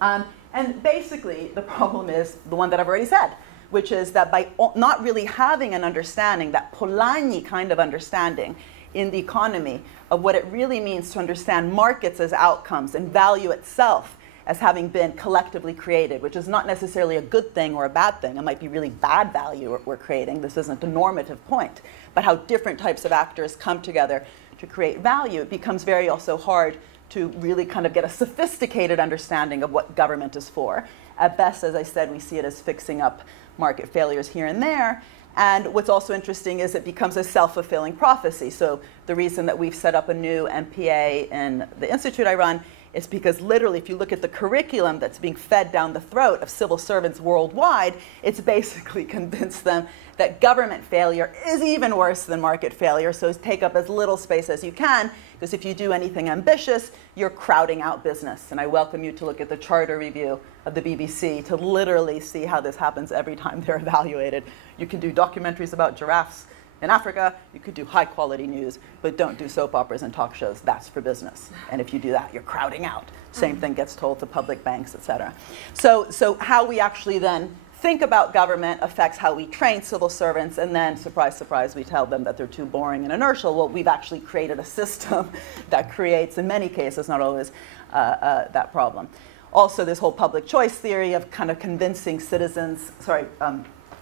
And basically, the problem is the one that I've already said, which is that by not really having an understanding, that Polanyi kind of understanding in the economy of what it really means to understand markets as outcomes and value itself as having been collectively created, which is not necessarily a good thing or a bad thing. It might be really bad value we're creating. This isn't a normative point. But how different types of actors come together to create value, it becomes very also hard to really kind of get a sophisticated understanding of what government is for. At best, as I said, we see it as fixing up market failures here and there. And what's also interesting is it becomes a self-fulfilling prophecy. So the reason that we've set up a new MPA in the institute I run is because literally, if you look at the curriculum that's being fed down the throat of civil servants worldwide, it's basically convinced them that government failure is even worse than market failure. So take up as little space as you can, because if you do anything ambitious, you're crowding out business. And I welcome you to look at the charter review of the BBC to literally see how this happens every time they're evaluated. You can do documentaries about giraffes in Africa, you could do high quality news, but don't do soap operas and talk shows. That's for business. And if you do that, you're crowding out. Same thing gets told to public banks, et cetera. So how we actually then think about government affects how we train civil servants, and then, surprise, surprise, we tell them that they're too boring and inertial. Well, we've actually created a system that creates, in many cases, not always, that problem. Also, this whole public choice theory of kind of convincing citizens,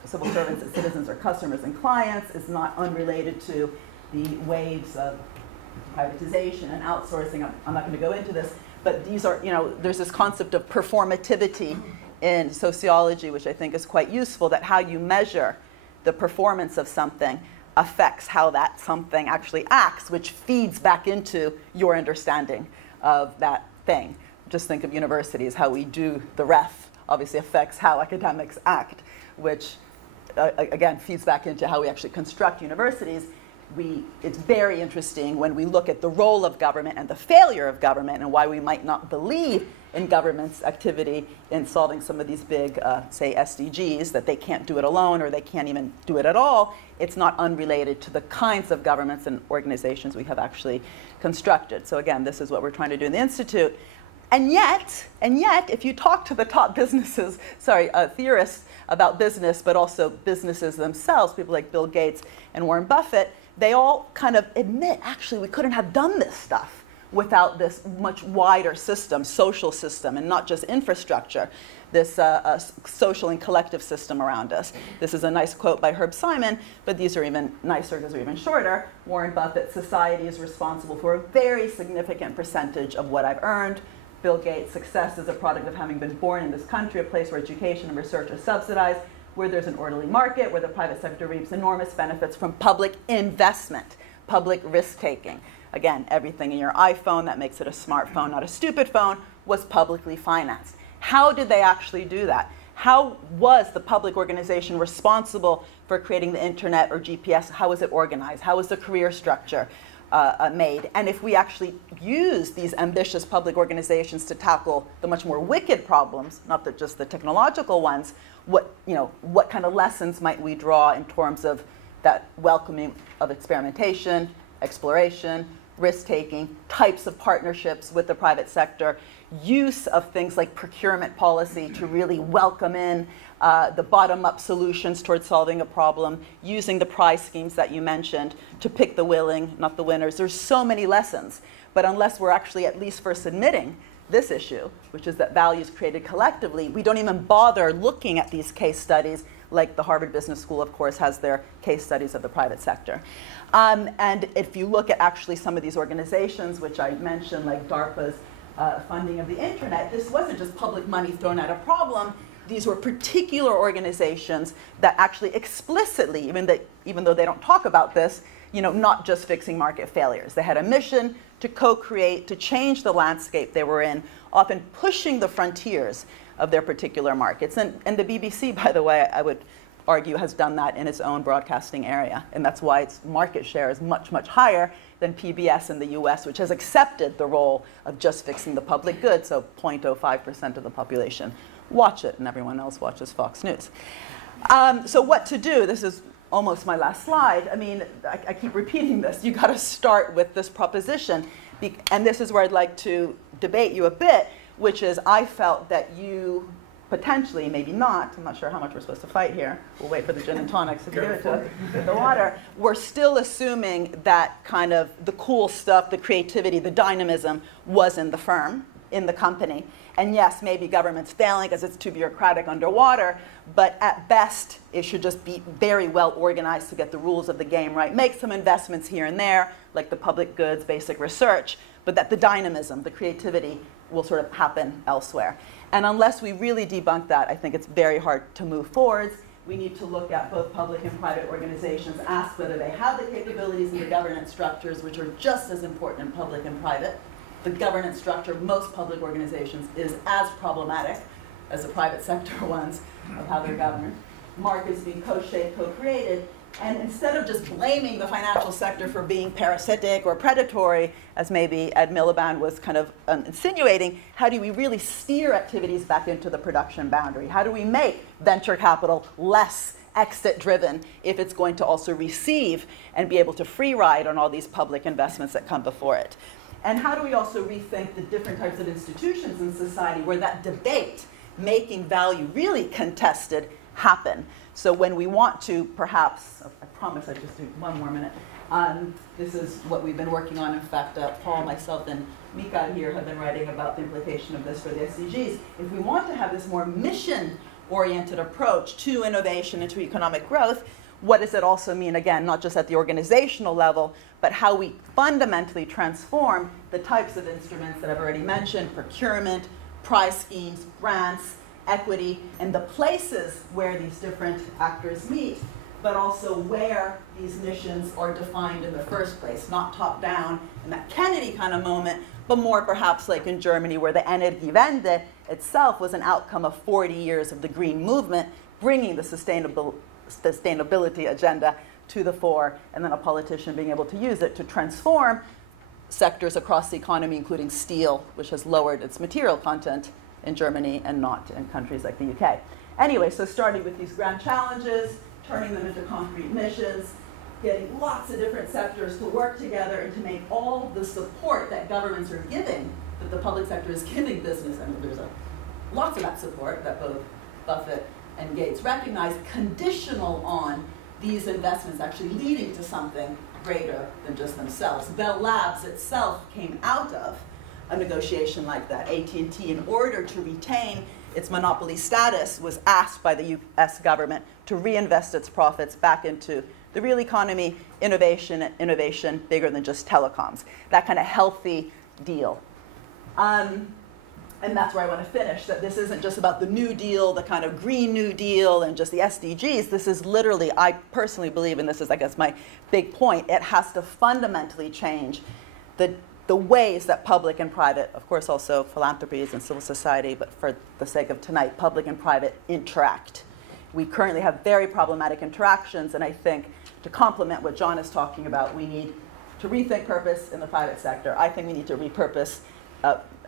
civil servants as citizens or customers and clients is not unrelated to the waves of privatization and outsourcing. I'm not going to go into this, but these are, there's this concept of performativity in sociology, which I think is quite useful, that how you measure the performance of something affects how that something actually acts, which feeds back into your understanding of that thing. Just think of universities, how we do the ref obviously affects how academics act, which again, feeds back into how we actually construct universities. It's very interesting when we look at the role of government and the failure of government and why we might not believe in government's activity in solving some of these big, say, SDGs, that they can't do it alone or they can't even do it at all. It's not unrelated to the kinds of governments and organizations we have actually constructed. So again, this is what we're trying to do in the Institute. And yet, if you talk to the top theorists about business, but also businesses themselves, people like Bill Gates and Warren Buffett, they all kind of admit, actually, we couldn't have done this stuff without this much wider system, social system, and not just infrastructure, this social and collective system around us. This is a nice quote by Herb Simon, but these are even nicer because they're even shorter. Warren Buffett, society is responsible for a very significant percentage of what I've earned. Bill Gates' success is a product of having been born in this country, a place where education and research are subsidized, where there's an orderly market, where the private sector reaps enormous benefits from public investment, public risk-taking. Again, everything in your iPhone that makes it a smartphone, not a stupid phone, was publicly financed. How did they actually do that? How was the public organization responsible for creating the internet or GPS? How was it organized? How was the career structure made? And if we actually use these ambitious public organizations to tackle the much more wicked problems, not just the technological ones, what kind of lessons might we draw in terms of that welcoming of experimentation, exploration, risk-taking, types of partnerships with the private sector, use of things like procurement policy to really welcome in the bottom-up solutions towards solving a problem, using the prize schemes that you mentioned to pick the willing, not the winners. There's so many lessons. But unless we're actually at least first admitting this issue, which is that value is created collectively, we don't even bother looking at these case studies, like the Harvard Business School, of course, has their case studies of the private sector. And if you look at actually some of these organizations, which I mentioned, like DARPA's funding of the internet, this wasn't just public money thrown at a problem. These were particular organizations that actually explicitly, even though they don't talk about this, not just fixing market failures. They had a mission to co-create, to change the landscape they were in, often pushing the frontiers of their particular markets. And the BBC, by the way, I would argue, has done that in its own broadcasting area. And that's why its market share is much, much higher than PBS in the US, which has accepted the role of just fixing the public good, so 0.05% of the population watch it, and everyone else watches Fox News. So what to do? This is almost my last slide. I mean, I keep repeating this. You got to start with this proposition. And this is where I'd like to debate you a bit, which is I felt that you potentially, maybe not, I'm not sure how much we're supposed to fight here. We'll wait for the gin and tonics to give it to the water. We're still assuming that kind of the cool stuff, the creativity, the dynamism was in the firm, in the company. And yes, maybe government's failing because it's too bureaucratic underwater, but at best, it should just be very well organized to get the rules of the game right. Make some investments here and there, like the public goods, basic research, but that the dynamism, the creativity will sort of happen elsewhere. And unless we really debunk that, I think it's very hard to move forwards. We need to look at both public and private organizations, ask whether they have the capabilities and the governance structures, which are just as important in public and private. The governance structure of most public organizations is as problematic as the private sector ones of how they're governed. Markets being co-shaped, co-created. And instead of just blaming the financial sector for being parasitic or predatory, as maybe Ed Miliband was kind of insinuating, how do we really steer activities back into the production boundary? How do we make venture capital less exit-driven if it's going to also receive and be able to free ride on all these public investments that come before it? And how do we also rethink the different types of institutions in society where that debate, making value really contested, happen? So when we want to perhaps, I promise I just do one more minute, this is what we've been working on. In fact, Paul, myself, and Mika here have been writing about the implication of this for the SDGs. If we want to have this more mission-oriented approach to innovation and to economic growth, what does it also mean, again, not just at the organizational level, but how we fundamentally transform the types of instruments that I've already mentioned, procurement, prize schemes, grants, equity, and the places where these different actors meet, but also where these missions are defined in the first place, not top-down in that Kennedy kind of moment, but more perhaps like in Germany where the Energiewende itself was an outcome of 40 years of the green movement, bringing the sustainability agenda to the fore, and then a politician being able to use it to transform sectors across the economy, including steel, which has lowered its material content in Germany and not in countries like the UK. Anyway, so starting with these grand challenges, turning them into concrete missions, getting lots of different sectors to work together and to make all the support that governments are giving, that the public sector is giving business, and there's lots of that support that both Buffett and Gates recognize, conditional on these investments actually leading to something greater than just themselves. Bell Labs itself came out of a negotiation like that. AT&T, in order to retain its monopoly status, was asked by the US government to reinvest its profits back into the real economy, innovation bigger than just telecoms. That kind of healthy deal. And that's where I want to finish, that this isn't just about the New Deal, the kind of Green New Deal, and just the SDGs. This is literally, I personally believe, and this is, I guess, my big point, it has to fundamentally change the ways that public and private, of course also philanthropies and civil society, but for the sake of tonight, public and private interact. We currently have very problematic interactions, and I think to complement what John is talking about, we need to rethink purpose in the private sector. I think we need to repurpose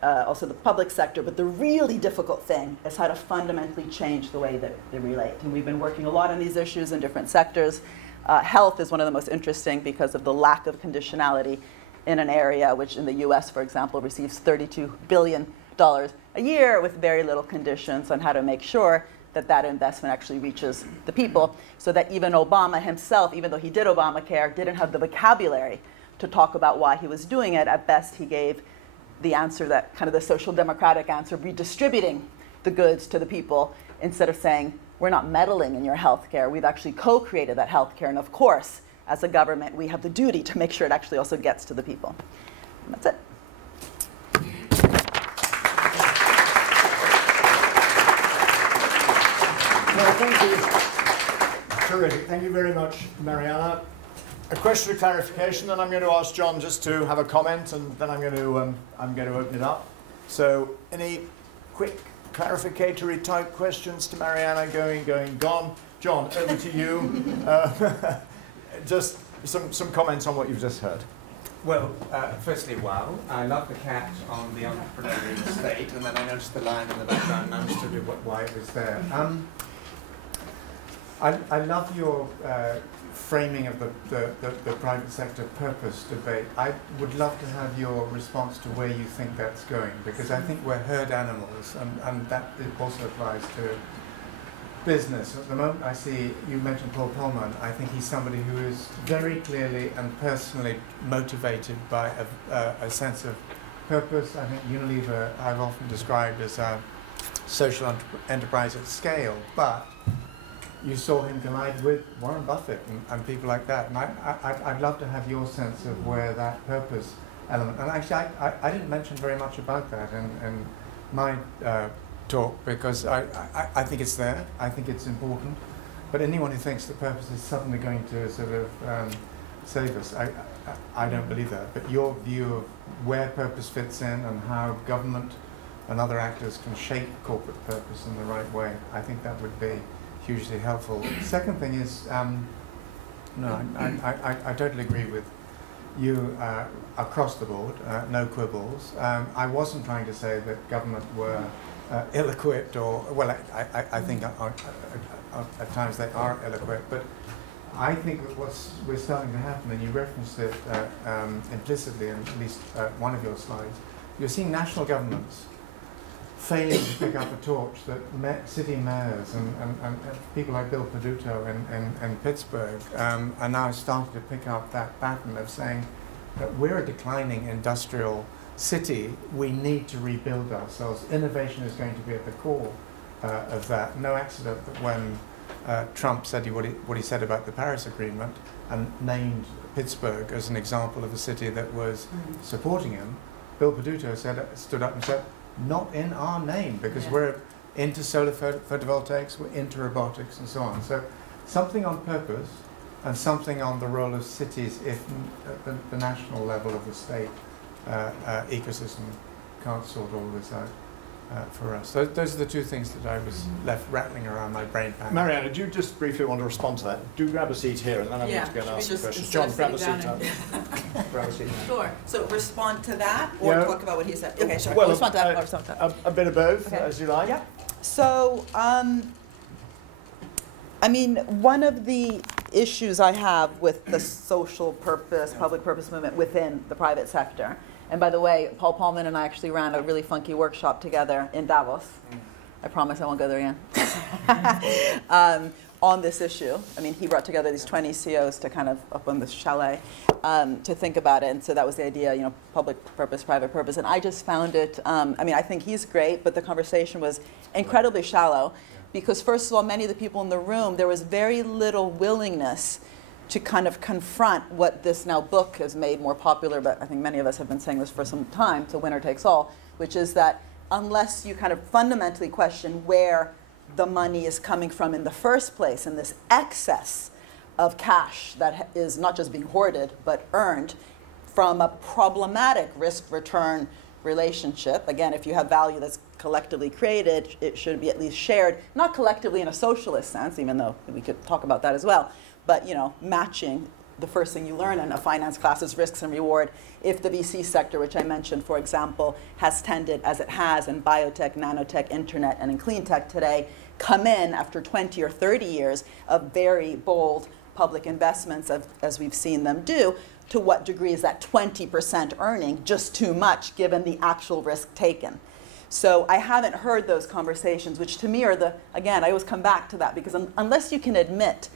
also the public sector, but the really difficult thing is how to fundamentally change the way that they relate. And we've been working a lot on these issues in different sectors. Health is one of the most interesting because of the lack of conditionality in an area which in the US, for example, receives $32 billion a year with very little conditions on how to make sure that that investment actually reaches the people, so that even Obama himself, even though he did Obamacare, didn't have the vocabulary to talk about why he was doing it. At best, he gave the answer, that kind of the social democratic answer, redistributing the goods to the people instead of saying, we're not meddling in your health care. We've actually co-created that health care. And of course, as a government, we have the duty to make sure it actually also gets to the people. And that's it. Well, thank you. Terrific. Thank you very much, Mariana. A question of clarification, and I'm going to ask John just to have a comment, and then I'm going to open it up. So, any quick clarificatory type questions to Mariana? Gone. John, over to you. Just some comments on what you've just heard. Well, firstly, wow. I love the cat on the entrepreneurial estate, and then I noticed the lion in the background and understood why it was there. I love your framing of the private sector purpose debate. I would love to have your response to where you think that's going, because I think we're herd animals, and that also applies to business. At the moment, I see, you mentioned Paul Polman. I think he's somebody who is very clearly and personally motivated by a sense of purpose. I think Unilever I've often described as a social enterprise at scale, but you saw him collide with Warren Buffett and people like that. And I'd love to have your sense of where that purpose element, and actually I didn't mention very much about that in my talk, because I think it's there, I think it's important, but anyone who thinks that purpose is suddenly going to sort of save us, I don't believe that. But your view of where purpose fits in and how government and other actors can shape corporate purpose in the right way, I think that would be hugely helpful. Second thing is, no, I totally agree with you across the board, no quibbles. I wasn't trying to say that government were ill-equipped, or, well, I think at times they are ill-equipped, but I think that we're starting to happen, and you referenced it implicitly in at least one of your slides, you're seeing national governments failing to pick up a torch that city mayors and people like Bill Peduto in Pittsburgh are now starting to pick up that pattern of saying that we're a declining industrial city, we need to rebuild ourselves. Innovation is going to be at the core of that. No accident that when Trump said what he said about the Paris Agreement and named Pittsburgh as an example of a city that was supporting him, Bill Peduto stood up and said, not in our name, because we're into solar photovoltaics, we're into robotics and so on. So something on purpose and something on the role of cities if at the national level of the state ecosystem can't sort all this out for us. Those are the two things that I was left rattling around my brain pan. Mariana, do you just briefly want to respond to that? Do grab a seat here, and then I'm going to go and ask a question. John, grab a seat. Grab a seat. Sure. So respond to that, or talk about what he said. Okay, sure. Well, respond to that. Respond to that. A bit of both, as you like. Yeah. So, I mean, one of the issues I have with the social purpose, public purpose movement within the private sector, and by the way, Paul Polman and I actually ran a really funky workshop together in Davos. I promise I won't go there again. On this issue. I mean, he brought together these 20 CEOs to kind of, up on this chalet, to think about it. And so that was the idea, you know, public purpose, private purpose. And I just found it, I mean, I think he's great, but the conversation was incredibly shallow. Because first of all, many of the people in the room, there was very little willingness to kind of confront what this now book has made more popular, but I think many of us have been saying this for some time, so winner takes all, which is that unless you kind of fundamentally question where the money is coming from in the first place, and this excess of cash that is not just being hoarded, but earned from a problematic risk-return relationship. Again, if you have value that's collectively created, it should be at least shared, not collectively in a socialist sense, even though we could talk about that as well, but you know, matching the first thing you learn in a finance class is risks and reward. If the VC sector, which I mentioned, for example, has tended, as it has in biotech, nanotech, internet, and in clean tech today, come in after 20 or 30 years of very bold public investments, as we've seen them do, to what degree is that 20% earning just too much given the actual risk taken? So I haven't heard those conversations, which to me are the, again, I always come back to that, because unless you can admit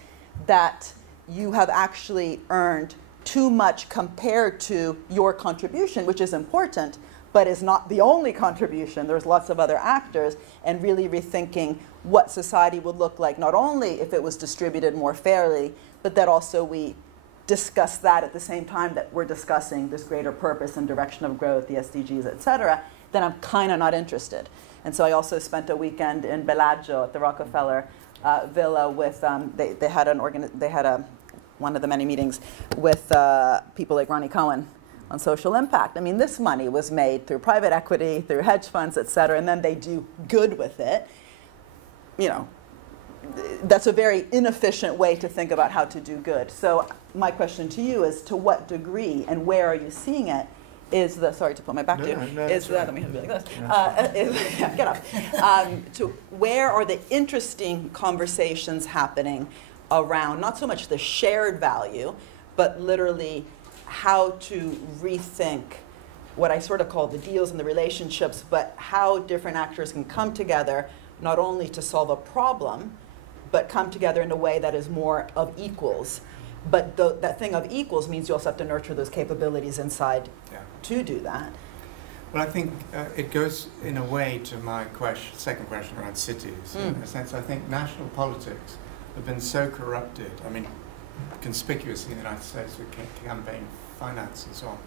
that you have actually earned too much compared to your contribution, which is important, but is not the only contribution. There's lots of other actors, and really rethinking what society would look like, not only if it was distributed more fairly, but that also we discuss that at the same time that we're discussing this greater purpose and direction of growth, the SDGs, et cetera, then I'm kind of not interested. And so I also spent a weekend in Bellagio at the Rockefeller Villa with, they had one of the many meetings with people like Ronnie Cohen on social impact. I mean, this money was made through private equity, through hedge funds, et cetera, and then they do good with it. You know, that's a very inefficient way to think about how to do good. So my question to you is, to what degree and where are you seeing it is the, sorry to put my back to you, is that, let me have it like this, yeah, get up. To where are the interesting conversations happening around not so much the shared value, but literally how to rethink what I sort of call the deals and the relationships, but how different actors can come together not only to solve a problem, but come together in a way that is more of equals. But that thing of equals means you also have to nurture those capabilities inside to do that. Well, I think it goes in a way to my second question around cities. In a sense, I think national politics have been so corrupted, I mean, conspicuously in the United States with campaign finance and so on,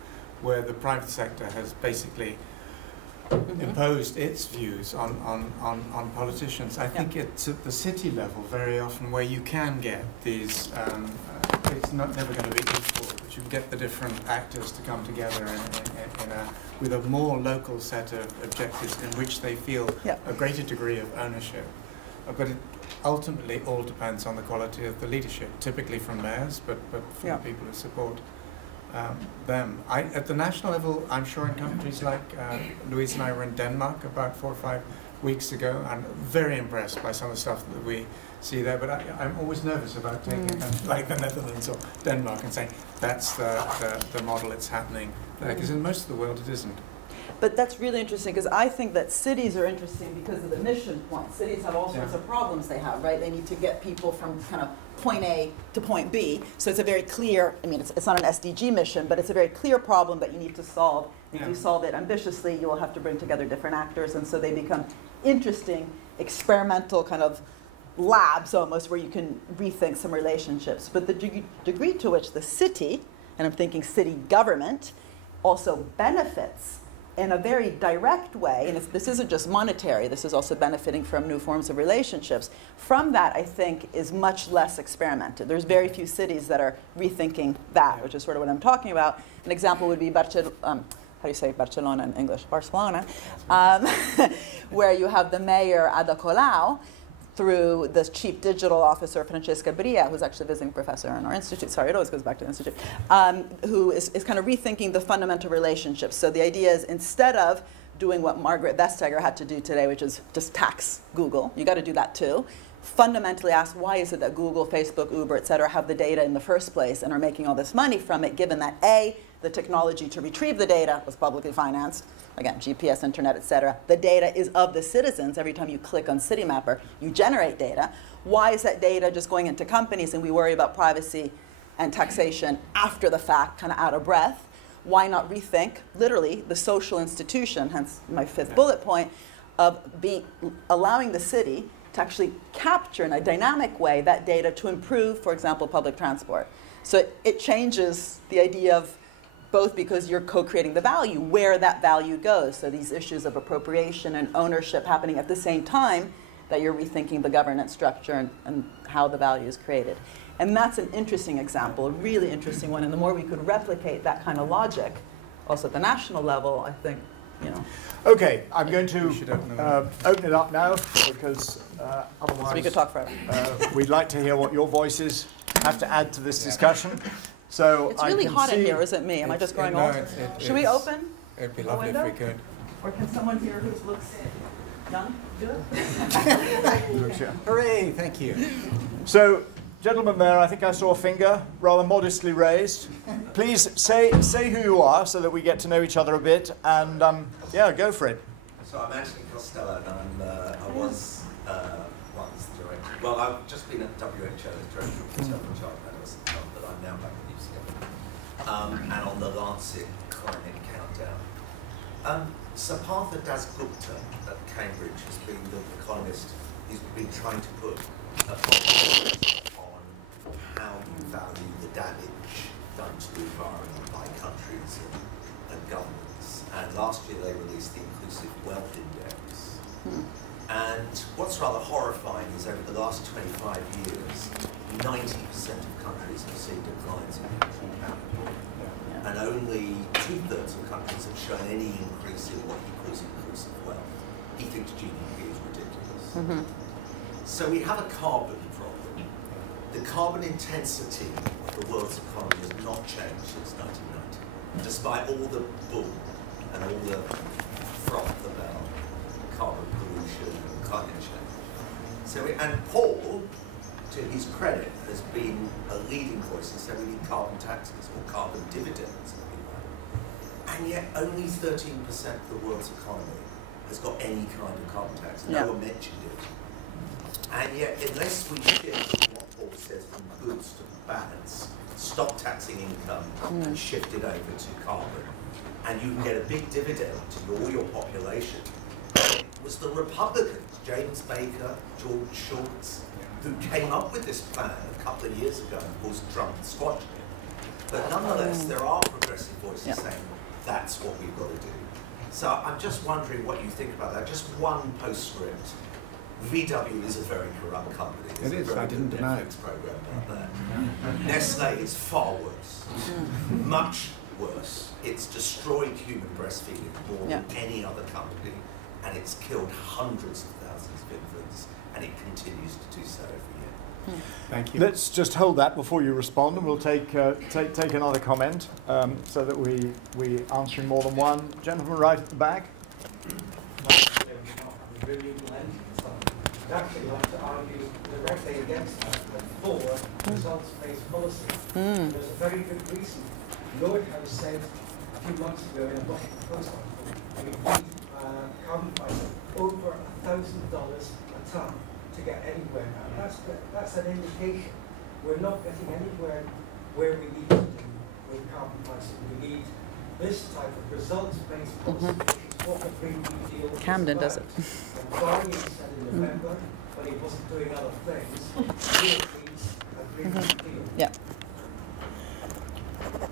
where the private sector has basically imposed its views on politicians. I think it's at the city level very often where you can get these, it's never going to be equal, but you get the different actors to come together with a more local set of objectives in which they feel a greater degree of ownership. But it ultimately all depends on the quality of the leadership, typically from mayors, but from the people who support them. At the national level, I'm sure in countries like Louise and I were in Denmark about 4 or 5 weeks ago. I'm very impressed by some of the stuff that we see there, but I'm always nervous about taking a country like the Netherlands or Denmark and saying that's the model it's happening there, because in most of the world it isn't. But that's really interesting, because I think that cities are interesting because of the mission point. Cities have all sorts of problems they have, right? They need to get people from kind of point A to point B. So it's a very clear, I mean, it's not an SDG mission, but it's a very clear problem that you need to solve. If you solve it ambitiously, you will have to bring together different actors, and so they become interesting, experimental kind of labs almost, where you can rethink some relationships. But the degree to which the city, and I'm thinking city government, also benefits in a very direct way, and this isn't just monetary, this is also benefiting from new forms of relationships. From that, I think, is much less experimented. There's very few cities that are rethinking that, which is sort of what I'm talking about. An example would be Barcelona, how do you say Barcelona in English? Barcelona, where you have the mayor Ada Colau, through the chief digital officer, Francesca Bria, who's actually a visiting professor in our institute, sorry, it always goes back to the institute, who is kind of rethinking the fundamental relationships. So the idea is, instead of doing what Margaret Vestager had to do today, which is just tax Google, you got to do that too, fundamentally ask, why is it that Google, Facebook, Uber, et cetera, have the data in the first place and are making all this money from it, given that A, the technology to retrieve the data was publicly financed, again, GPS, internet, et cetera. The data is of the citizens. Every time you click on Citymapper, you generate data. Why is that data just going into companies and we worry about privacy and taxation after the fact, kind of out of breath? Why not rethink, literally, the social institution, hence my fifth bullet point, of allowing the city to actually capture in a dynamic way that data to improve, for example, public transport. So it changes the idea of both, because you're co-creating the value, where that value goes. So these issues of appropriation and ownership happening at the same time that you're rethinking the governance structure and how the value is created. And that's an interesting example, a really interesting one. And the more we could replicate that kind of logic, also at the national level, I think, you know. Okay, I'm going to open it up now, because otherwise so we could talk forever. We'd like to hear what your voices have to add to this discussion. So it's really hot in here, isn't me? Am I just going off? Should we open? It'd be lovely if we could. Or can someone here who looks young do it? Hooray, thank you. So, gentleman there, I think I saw a finger, rather modestly raised. Please say who you are so that we get to know each other a bit, and yeah, go for it. So I'm Anthony Costello, and I was once the director. Well, I've just been at WHO as director of Conservative Child Medicine, but I'm now back at UCL. And on the Lancet Climate Countdown. Sapatha Dasgupta at Cambridge has been the economist who's been trying to put a focus on how you value the damage done to the environment by countries and governments. And last year they released the Inclusive Wealth Index. And what's rather horrifying is over the last 25 years, 90% of countries have seen declines in national capital. And only 2/3 of countries have shown any increase in what he calls inclusive wealth. He thinks GDP is ridiculous. So we have a carbon problem. The carbon intensity of the world's economy has not changed since 1990. despite all the bull and all the froth about carbon pollution and climate change. So, and Paul, to his credit, has been a leading voice in saying we need carbon taxes or carbon dividends, if you like. And yet only 13% of the world's economy has got any kind of carbon tax. No one mentioned it. And yet, unless we shift what Paul says from goods to bads, stop taxing income and shift it over to carbon, and you can get a big dividend to all your population. It was the Republicans, James Baker, George Shultz, who came up with this plan a couple of years ago, and of course Trump squashed it. But nonetheless, there are progressive voices saying that's what we've got to do. So I'm just wondering what you think about that. Just one postscript. VW is a very corrupt company. It is, I didn't deny it. Program about that. Nestle is far worse, much worse. It's destroyed human breastfeeding more than any other company, and it's killed hundreds of thousands of infants, and it continues to do so every year. Thank you. Let's just hold that before you respond, and we'll take another comment so that we answering more than one. Gentleman right at the back. I'd actually like to argue directly against that, but for results-based policy. There's a very good reason. Lord House said a few months ago in a book post we need carbon pricing over $1,000 a ton to get anywhere now. That's an indication we're not getting anywhere where we need to do with carbon pricing. We need this type of results-based policy, which is what the Green New Deal is Camden about. does it. And Barney said in November, when he wasn't doing other things, he needs a Green New Deal. Yeah.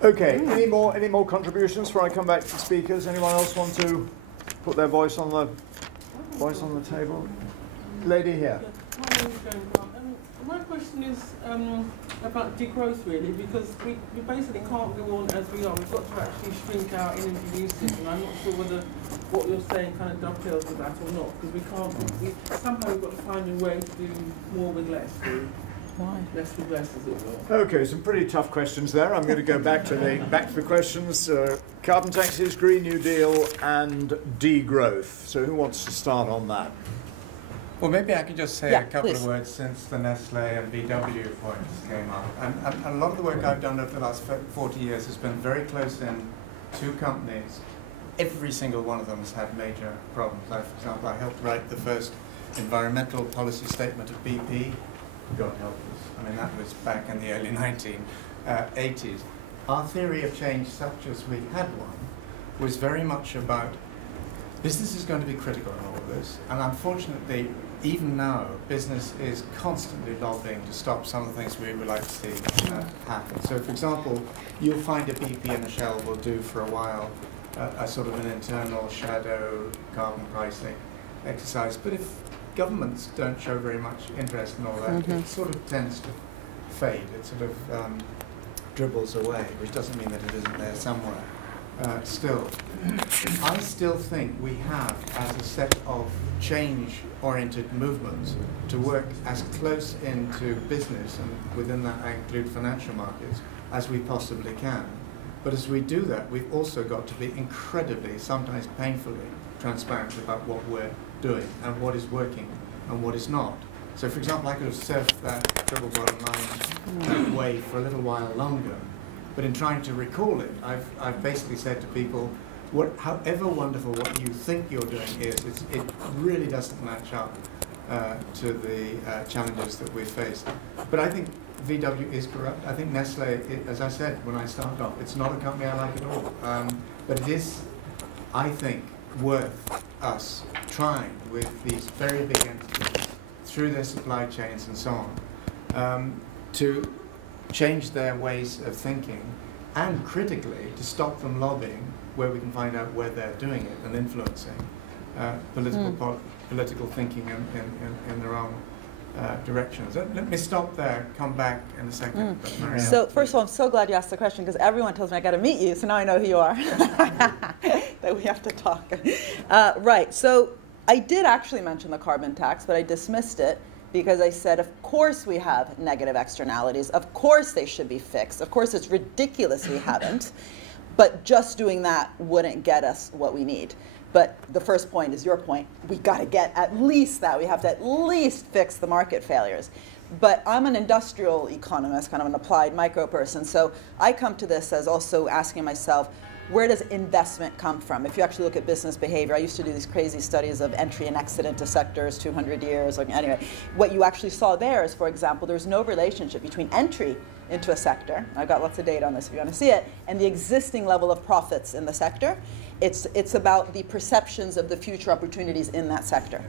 Okay. Any more contributions before I come back to the speakers? Anyone else want to put their voice on the table? Lady here. My name's Jane Grant. My question is about degrowth, really, because we basically can't go on as we are. We've got to actually shrink our energy usage, and I'm not sure whether what you're saying kind of dovetails with that or not, because we can't. Somehow we've got to find a way to do more with less. Why? Less with less, as it were. Okay, some pretty tough questions there. I'm going to go back to the questions. Carbon taxes, Green New Deal, and degrowth. So who wants to start on that? Well, maybe I could just say Yeah, a couple please. of words since the Nestle and VW points came up. And a lot of the work I've done over the last 40 years has been very close in two companies. Every single one of them has had major problems. Like, for example, I helped write the first environmental policy statement of BP. God help us. I mean, that was back in the early 1980s. Our theory of change, such as we had one, was very much about business is going to be critical in all of this. And unfortunately, even now, business is constantly lobbying to stop some of the things we would like to see happen. So, for example, you'll find a BP and a Shell will do for a while a sort of an internal shadow carbon pricing exercise. But if governments don't show very much interest in all that, it sort of tends to fade. It sort of dribbles away, which doesn't mean that it isn't there somewhere. Still, I still think we have, as a set of change-oriented movements, to work as close into business, and within that I include financial markets, as we possibly can. But as we do that, we've also got to be incredibly, sometimes painfully, transparent about what we're doing and what is working and what is not. So, for example, I could have surfed that triple bottom line wave for a little while longer. But in trying to recall it, I've basically said to people, however wonderful what you think you're doing is, it really doesn't match up to the challenges that we face. But I think VW is corrupt. I think Nestle, as I said when I started off, it's not a company I like at all. But it is, I think, worth us trying with these very big entities through their supply chains and so on to change their ways of thinking, and critically to stop them lobbying where we can find out where they're doing it and influencing political thinking in their own directions. Let me stop there, come back in a second. But Mariana, So first of all, I'm so glad you asked the question, because everyone tells me I got to meet you, so now I know who you are. That we have to talk. Right, so I did actually mention the carbon tax, but I dismissed it because I said, of course we have negative externalities. Of course they should be fixed. Of course it's ridiculous we haven't. But just doing that wouldn't get us what we need. But the first point is your point. We got to get at least that. We have to at least fix the market failures. But I'm an industrial economist, kind of an applied micro person. So I come to this as also asking myself, where does investment come from? If you actually look at business behavior, I used to do these crazy studies of entry and exit into sectors, 200 years. Like, anyway, what you actually saw there is, for example, there's no relationship between entry into a sector. I've got lots of data on this if you want to see it, and the existing level of profits in the sector. It's about the perceptions of the future opportunities in that sector.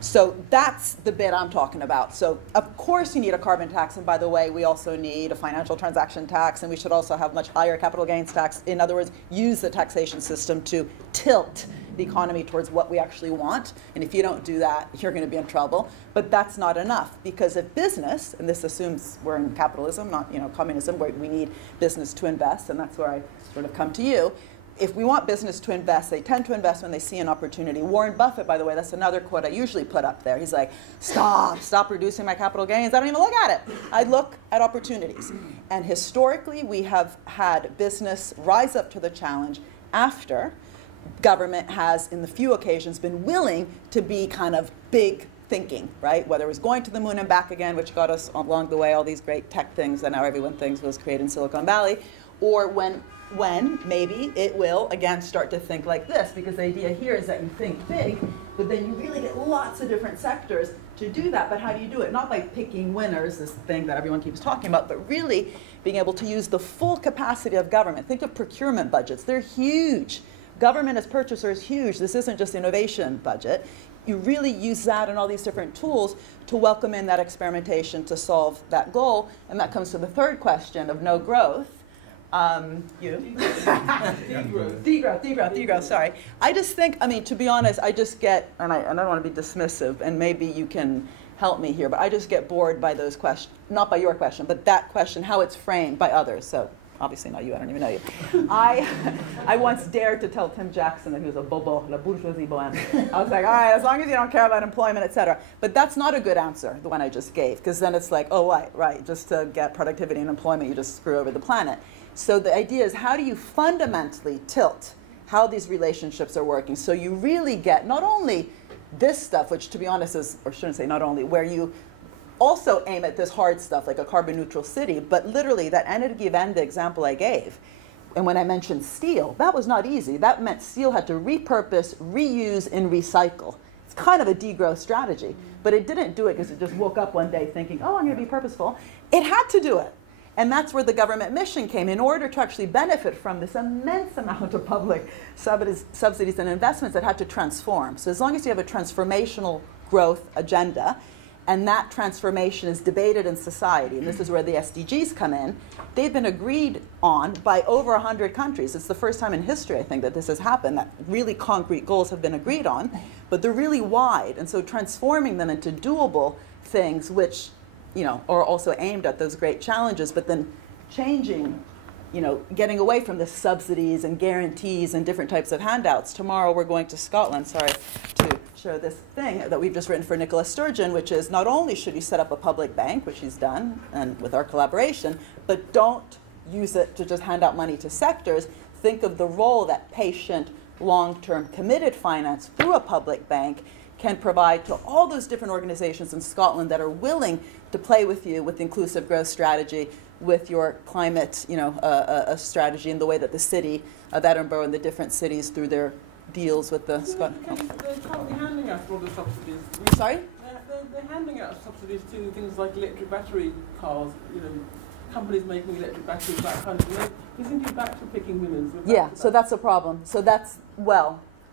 So that's the bit I'm talking about. So of course you need a carbon tax, and by the way, we also need a financial transaction tax, and we should also have much higher capital gains tax. In other words, use the taxation system to tilt the economy towards what we actually want. And if you don't do that, you're going to be in trouble. But that's not enough, because if business, and this assumes we're in capitalism, not communism, where we need business to invest, and that's where I sort of come to you. If we want business to invest, they tend to invest when they see an opportunity. Warren Buffett, by the way, that's another quote I usually put up there. He's like, stop reducing my capital gains. I don't even look at it. I look at opportunities. And historically, we have had business rise up to the challenge after government has, in the few occasions, been willing to be kind of big thinking, right? Whether it was going to the moon and back again, which got us along the way all these great tech things that now everyone thinks was created in Silicon Valley, or when maybe it will, again, start to think like this, because the idea here is that you think big, but then you really get lots of different sectors to do that. But how do you do it? Not by picking winners, this thing that everyone keeps talking about, but really being able to use the full capacity of government. Think of procurement budgets. They're huge. Government as purchaser is huge. This isn't just innovation budget. You really use that and all these different tools to welcome in that experimentation to solve that goal. And that comes to the third question of no growth. Degrowth, sorry. I just think, I mean, to be honest, I just get, and I don't want to be dismissive, and maybe you can help me here, but I just get bored by those questions, not by your question, but that question, how it's framed by others. So obviously not you, I don't even know you. I once dared to tell Tim Jackson that he was a bobo, la bourgeoisie bohème. I was like, all right, as long as you don't care about employment, et cetera. But that's not a good answer, the one I just gave, because then it's like, oh, right, just to get productivity and employment, you just screw over the planet. So the idea is, how do you fundamentally tilt how these relationships are working, so you really get not only this stuff, which to be honest is, or shouldn't say not only, where you also aim at this hard stuff like a carbon neutral city, but literally that Energiewende example I gave, and when I mentioned steel, that was not easy. That meant steel had to repurpose, reuse, and recycle. It's kind of a degrowth strategy, but it didn't do it because it just woke up one day thinking, oh, I'm going to be purposeful. It had to do it. And that's where the government mission came. In order to actually benefit from this immense amount of public subsidies and investments, that had to transform. So as long as you have a transformational growth agenda, and that transformation is debated in society, and this is where the SDGs come in, they've been agreed on by over 100 countries. It's the first time in history, I think, that this has happened, that really concrete goals have been agreed on, but they're really wide. And so transforming them into doable things, which are also aimed at those great challenges, but then changing, getting away from the subsidies and guarantees and different types of handouts. Tomorrow we're going to Scotland, sorry, to show this thing that we've just written for Nicola Sturgeon, which is not only should you set up a public bank, which he's done, and with our collaboration, but don't use it to just hand out money to sectors. Think of the role that patient, long-term, committed finance through a public bank can provide to all those different organizations in Scotland that are willing to play with you with inclusive growth strategy, with your climate a strategy, in the way that the city of Edinburgh and the different cities through their deals with the They're currently handing out all the subsidies. Sorry? They're handing out subsidies to things like electric battery cars, companies making electric batteries, that kind of thing. We seem to be back to picking winners. Yeah, so that's a problem. So that's,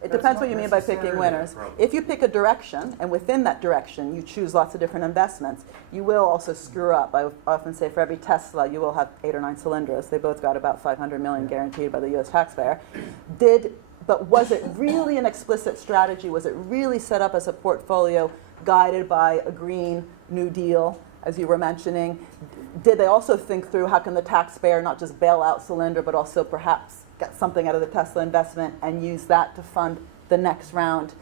it depends what you mean by picking winners. If you pick a direction, and within that direction you choose lots of different investments, you will also screw up. I often say for every Tesla, you will have 8 or 9 cylinders. They both got about $500 million guaranteed by the US taxpayer. But was it really an explicit strategy? Was it really set up as a portfolio guided by a Green New Deal, as you were mentioning? Did they also think through how can the taxpayer not just bail out cylinder, but also perhaps get something out of the Tesla investment and use that to fund the next round,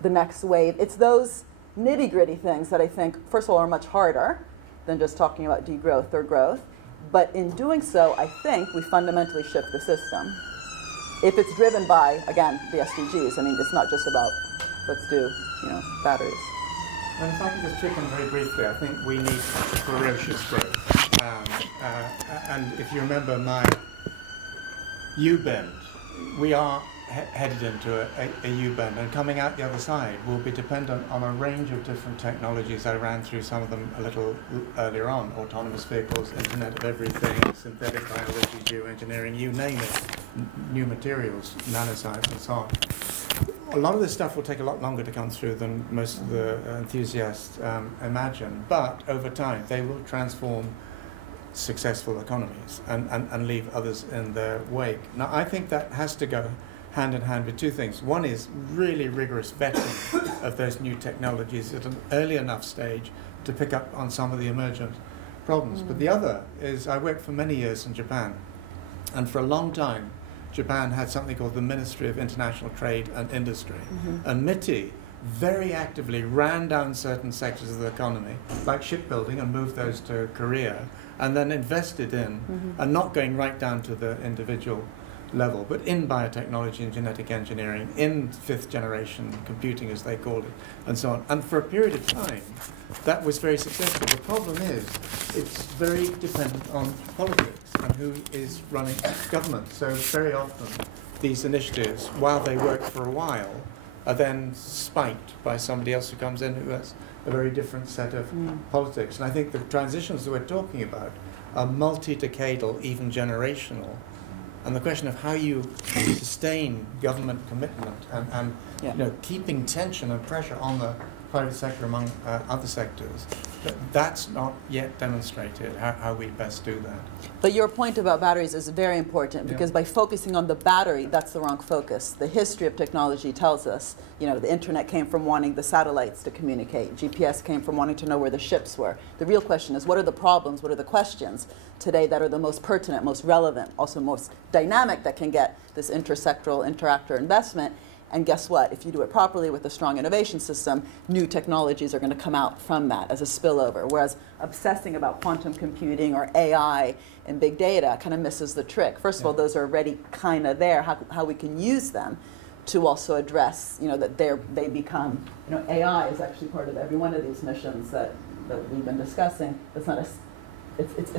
the next wave? It's those nitty-gritty things that I think, first of all, are much harder than just talking about degrowth or growth. But in doing so, I think we fundamentally shift the system. if it's driven by, again, the SDGs. I mean, it's not just about let's do, batteries. And if I can just chip in very briefly, I think we need ferocious growth. And if you remember my U-bend, we are headed into a U-bend, and coming out the other side will be dependent on a range of different technologies. I ran through some of them a little earlier on: autonomous vehicles, Internet of Everything, synthetic biology, geoengineering, you name it, new materials, nanoscience, and so on. A lot of this stuff will take a lot longer to come through than most of the enthusiasts imagine, but over time they will transform successful economies and leave others in their wake. Now, I think that has to go hand in hand with two things. One is really rigorous vetting of those new technologies at an early enough stage to pick up on some of the emergent problems. But the other is, I worked for many years in Japan, and for a long time Japan had something called the Ministry of International Trade and Industry. And MITI very actively ran down certain sectors of the economy, like shipbuilding, and moved those to Korea, and then invested in, and not going right down to the individual level, but in biotechnology and genetic engineering, in fifth generation computing, as they called it, and so on. And for a period of time, that was very successful. The problem is, it's very dependent on politics and who is running government. So very often, these initiatives, while they work for a while, are then spiked by somebody else who comes in who has a very different set of politics. And I think the transitions that we're talking about are multi-decadal, even generational. And the question of how you sustain government commitment and keeping tension and pressure on the private sector among other sectors, that's not yet demonstrated, how we best do that. But your point about batteries is very important, because by focusing on the battery, that's the wrong focus. The history of technology tells us, the internet came from wanting the satellites to communicate. GPS came from wanting to know where the ships were. The real question is, what are the problems, what are the questions today that are the most pertinent, most relevant, also most dynamic, that can get this intersectoral interactor investment? And guess what? If you do it properly with a strong innovation system, new technologies are going to come out from that as a spillover. Whereas obsessing about quantum computing or AI and big data kind of misses the trick. First of all, those are already kind of there, how we can use them to also address, that they become, AI is actually part of every one of these missions that we've been discussing. It's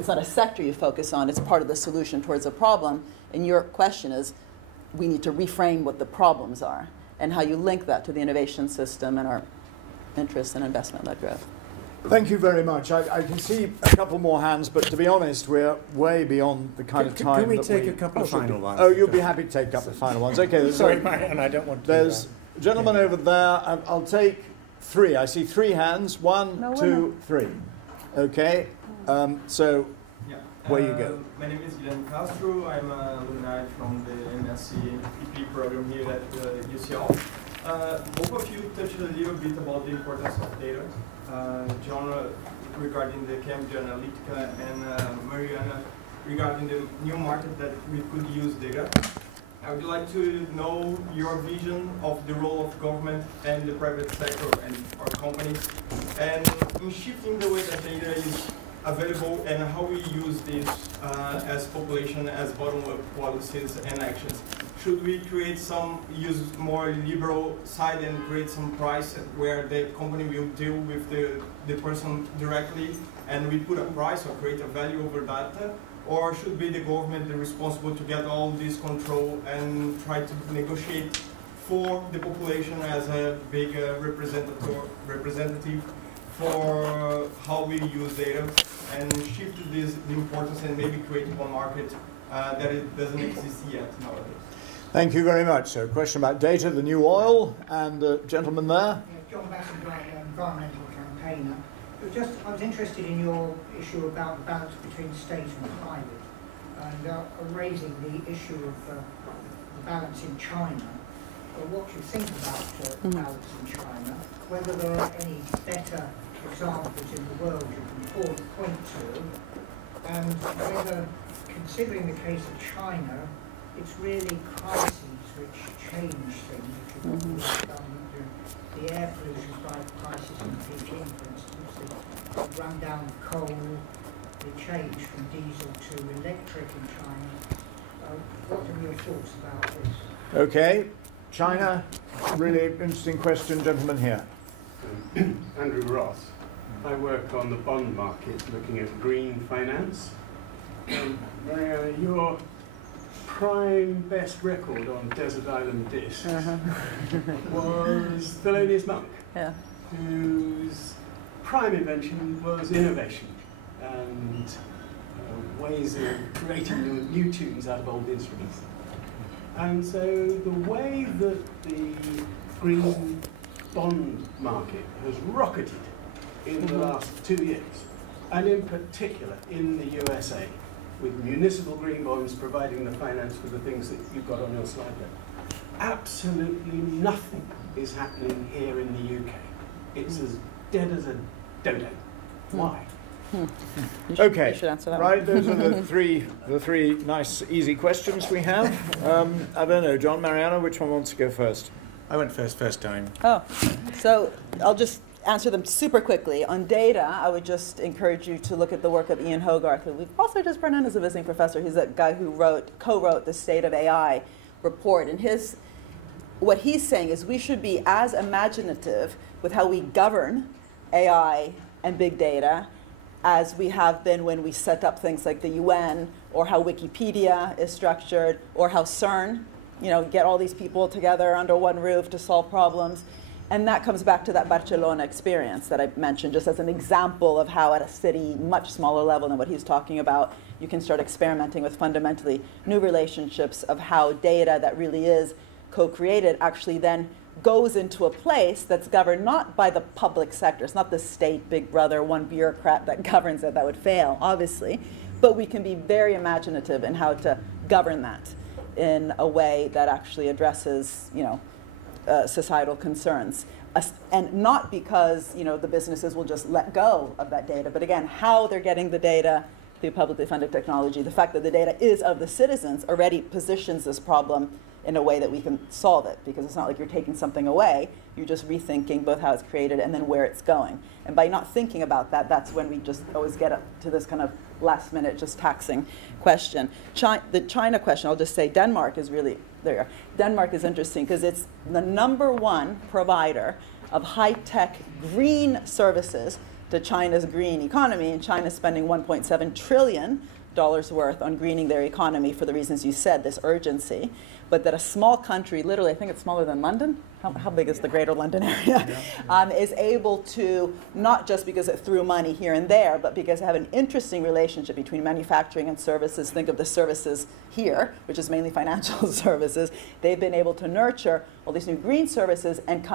not a sector you focus on, it's part of the solution towards a problem. And your question is, we need to reframe what the problems are and how you link that to the innovation system and our interest in investment-led growth. Thank you very much. I can see a couple more hands, but to be honest, we're way beyond the kind of time. Can we take a couple of final ones? Oh, you'll be happy to take a couple of final ones. Okay. Sorry, Mariana, I don't want to. There's a gentleman over there. I'll take three. I see three hands. One, two, three. Okay. Where you go. My name is Guilherme Castro. I'm an alumni from the MSc PP program here at UCL. Both of you touched a little bit about the importance of data. John regarding the Cambridge Analytica, and Mariana regarding the new market that we could use data. I would like to know your vision of the role of government and the private sector and our companies, and in shifting the way that data is available, and how we use this as population, as bottom-up policies and actions. Should we use more liberal side and create some price where the company will deal with the person directly, and we put a price or create a value over data? Or should be the government responsible to get all this control and try to negotiate for the population as a big representative for how we use data, and shift the importance and maybe create one market that it doesn't exist yet nowadays? Thank you very much. So, question about data, the new oil, and the gentleman there. John Bassett, environmental campaigner. I was interested in your issue about the balance between state and private, and raising the issue of the balance in China. What you think about the balance in China, whether there are any better examples in the world you can point to, and whether, considering the case of China, it's really crises which change things, which have the air pollution crisis in Beijing, for instance, the rundown of coal, the change from diesel to electric in China. what are your thoughts about this? Okay, China, really interesting question, gentleman here. Andrew Ross. I work on the bond market looking at green finance. Mariana, your prime best record on Desert Island Discs was Thelonious Monk, whose prime invention was innovation and ways of creating new tunes out of old instruments. And so the way that the green bond market has rocketed in the last 2 years, and in particular in the USA, with municipal green bonds providing the finance for the things that you've got on your slide there. Absolutely nothing is happening here in the UK. It's as dead as a dodo. Why? Okay, you should answer that right, one. those are the three nice, easy questions we have. I don't know, John, Mariana, which one wants to go first? I went first time. Oh, so I'll just answer them super quickly. On data, I would just encourage you to look at the work of Ian Hogarth, who we've also just brought in as a visiting professor. He's that guy who co-wrote the State of AI report. And what he's saying is we should be as imaginative with how we govern AI and big data as we have been when we set up things like the UN, or how Wikipedia is structured, or how CERN, get all these people together under one roof to solve problems. And that comes back to that Barcelona experience that I mentioned, just as an example of how at a city, much smaller level than what he's talking about, you can start experimenting with fundamentally new relationships of how data that really is co-created actually then goes into a place that's governed not by the public sector. It's not the state, big brother, one bureaucrat that governs it. That would fail, obviously. But we can be very imaginative in how to govern that in a way that actually addresses, societal concerns. And not because, the businesses will just let go of that data, but again, how they're getting the data through publicly funded technology. The fact that the data is of the citizens already positions this problem in a way that we can solve it, because it's not like you're taking something away, you're just rethinking both how it's created and then where it's going. And by not thinking about that, that's when we just always get up to this kind of last minute, just taxing question. The China question, I'll just say Denmark is really, there. Denmark is interesting because it's the #1 provider of high-tech green services to China's green economy, and China's spending $1.7 trillion worth on greening their economy for the reasons you said, this urgency. But that a small country, literally, I think it's smaller than London. How big is the greater London area? Is able to, not just because it threw money here and there, but because they have an interesting relationship between manufacturing and services. Think of the services here, which is mainly financial services. They've been able to nurture all these new green services and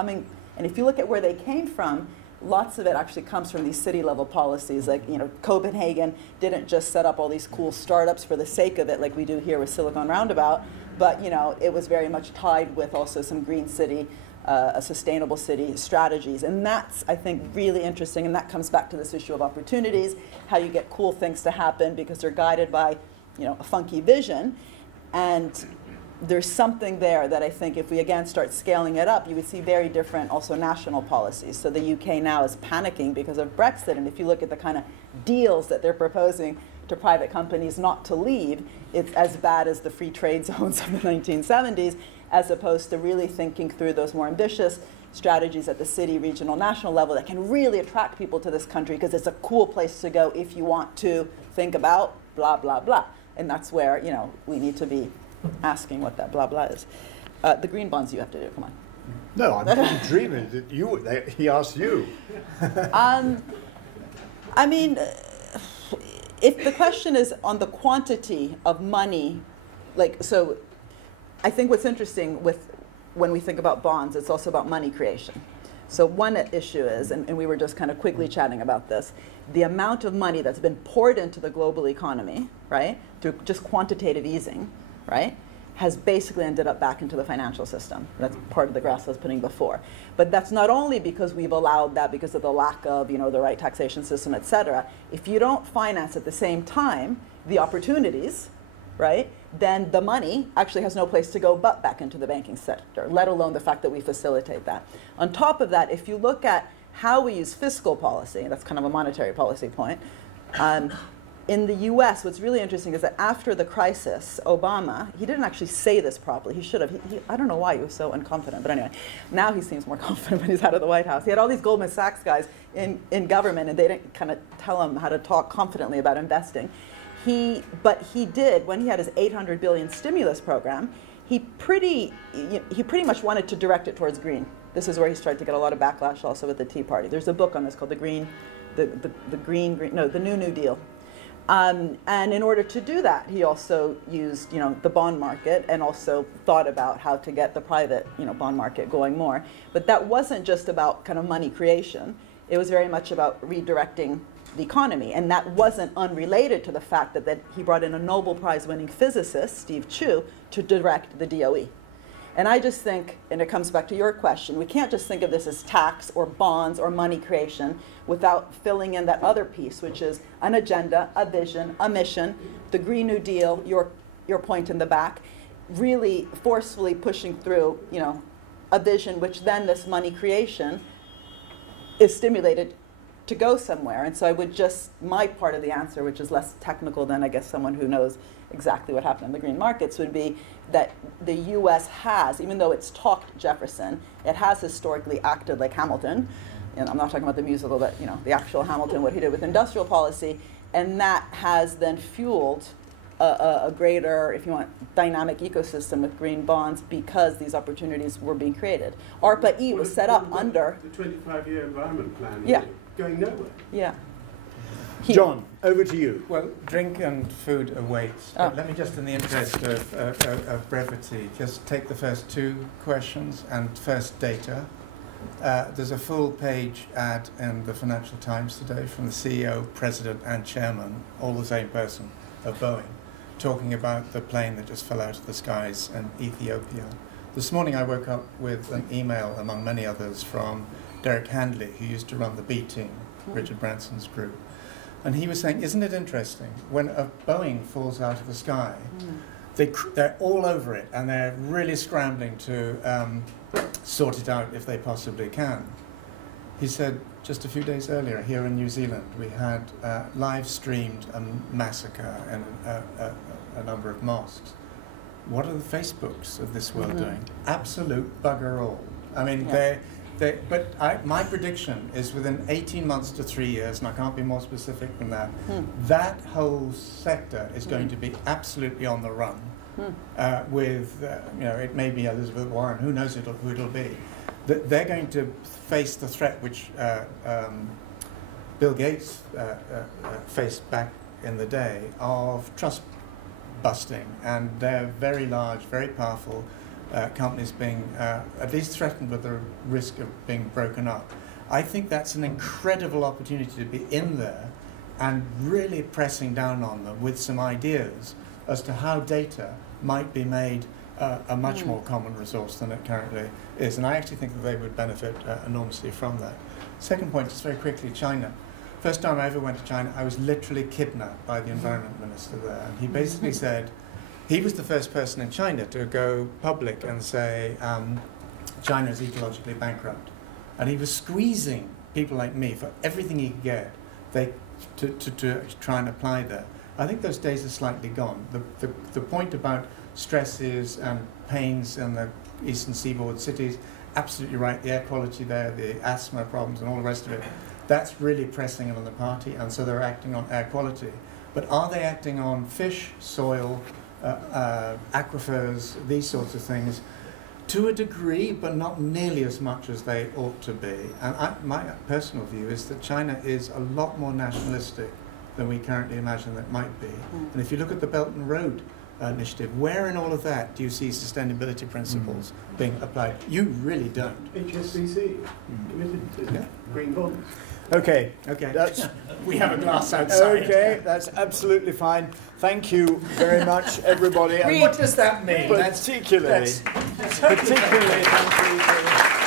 if you look at where they came from, lots of it actually comes from these city-level policies. Like, Copenhagen didn't just set up all these cool startups for the sake of it, like we do here with Silicon Roundabout, but it was very much tied with also some green city, a sustainable city strategies. And that's, I think, really interesting. And that comes back to this issue of opportunities, how you get cool things to happen because they're guided by, a funky vision. And there's something there that I think if we again start scaling it up, you would see very different also national policies. So the UK now is panicking because of Brexit, and if you look at the kind of deals that they're proposing to private companies not to leave, it's as bad as the free trade zones of the 1970s, as opposed to really thinking through those more ambitious strategies at the city, regional, national level that can really attract people to this country because it's a cool place to go if you want to think about blah, blah, blah. And that's where, we need to be asking what that blah blah is. The green bonds you have to do, come on. No, I'm dreaming that he asked you. I mean, if the question is on the quantity of money, so I think what's interesting when we think about bonds, it's also about money creation. So one issue is, and we were just kind of quickly chatting about this, the amount of money that's been poured into the global economy, right, through just quantitative easing, right, has basically ended up back into the financial system. That's part of the graph I was putting before. But that's not only because we've allowed that because of the lack of, the right taxation system, et cetera. If you don't finance at the same time the opportunities, right, then the money actually has no place to go but back into the banking sector, let alone the fact that we facilitate that. On top of that, if you look at how we use fiscal policy, that's kind of a monetary policy point, in the US, what's really interesting is that after the crisis, Obama, he didn't actually say this properly. He should have. I don't know why he was so unconfident, but anyway, now he seems more confident when he's out of the White House. He had all these Goldman Sachs guys in government, and they didn't kind of tell him how to talk confidently about investing. But he did, when he had his $800 billion stimulus program, he pretty much wanted to direct it towards green. This is where he started to get a lot of backlash also with the Tea Party. There's a book on this called The New New Deal. And in order to do that, he also used, the bond market and also thought about how to get the private, bond market going more. But that wasn't just about kind of money creation. It was very much about redirecting the economy. And that wasn't unrelated to the fact that he brought in a Nobel Prize winning physicist, Steve Chu, to direct the DOE. And I just think, and it comes back to your question, we can't just think of this as tax or bonds or money creation without filling in that other piece, which is an agenda, a vision, a mission, the Green New Deal, your point in the back, really forcefully pushing through, a vision, which then this money creation is stimulated to go somewhere. And so I would my part of the answer, which is less technical than I guess someone who knows exactly what happened in the green markets, would be that the US has, even though it's talked Jefferson, it has historically acted like Hamilton. And I'm not talking about the musical, but the actual Hamilton, what he did with industrial policy. And that has then fueled a greater, if you want, dynamic ecosystem with green bonds because these opportunities were being created. ARPA-E was set up under the 25-year environment plan. Yeah. Going nowhere. Yeah. John, over to you. Well, drink and food are weights. But let me just, in the interest of brevity, just take the first two questions and first data. There's a full-page ad in the Financial Times today from the CEO, president, and chairman, all the same person, of Boeing, talking about the plane that just fell out of the skies in Ethiopia. This morning I woke up with an email, among many others, from Derek Handley, who used to run the B team, Richard Branson's group. And he was saying, isn't it interesting, when a Boeing falls out of the sky, they're all over it, and they're really scrambling to sort it out if they possibly can. He said, just a few days earlier, here in New Zealand, we had live-streamed a massacre in a number of mosques. What are the Facebooks of this world doing? Absolute bugger all. I mean, my prediction is within 18 months to 3 years, and I can't be more specific than that, that whole sector is going to be absolutely on the run. With, it may be Elizabeth Warren, who knows who it'll be. They're going to face the threat which Bill Gates faced back in the day of trust busting, and they're very large, very powerful companies being at least threatened with the risk of being broken up. I think that's an incredible opportunity to be in there and really pressing down on them with some ideas as to how data might be made a much more common resource than it currently is. And I actually think that they would benefit enormously from that. Second point, just very quickly, China. First time I ever went to China, I was literally kidnapped by the environment minister there. And he basically said, he was the first person in China to go public and say, China is ecologically bankrupt. And he was squeezing people like me for everything he could get to try and apply there. I think those days are slightly gone. The point about stresses and pains in the eastern seaboard cities, absolutely right. The air quality there, the asthma problems and all the rest of it, that's really pressing on the party, and so they're acting on air quality. But are they acting on fish, soil, aquifers, these sorts of things? To a degree, but not nearly as much as they ought to be. And my personal view is that China is a lot more nationalistic than we currently imagine that might be. And if you look at the Belt and Road Initiative, where in all of that do you see sustainability principles being applied? You really don't. HSBC committed to green bonds. Okay, that's we have a glass outside. Okay, that's absolutely fine. Thank you very much, everybody. And what does that mean? Particularly, thank you.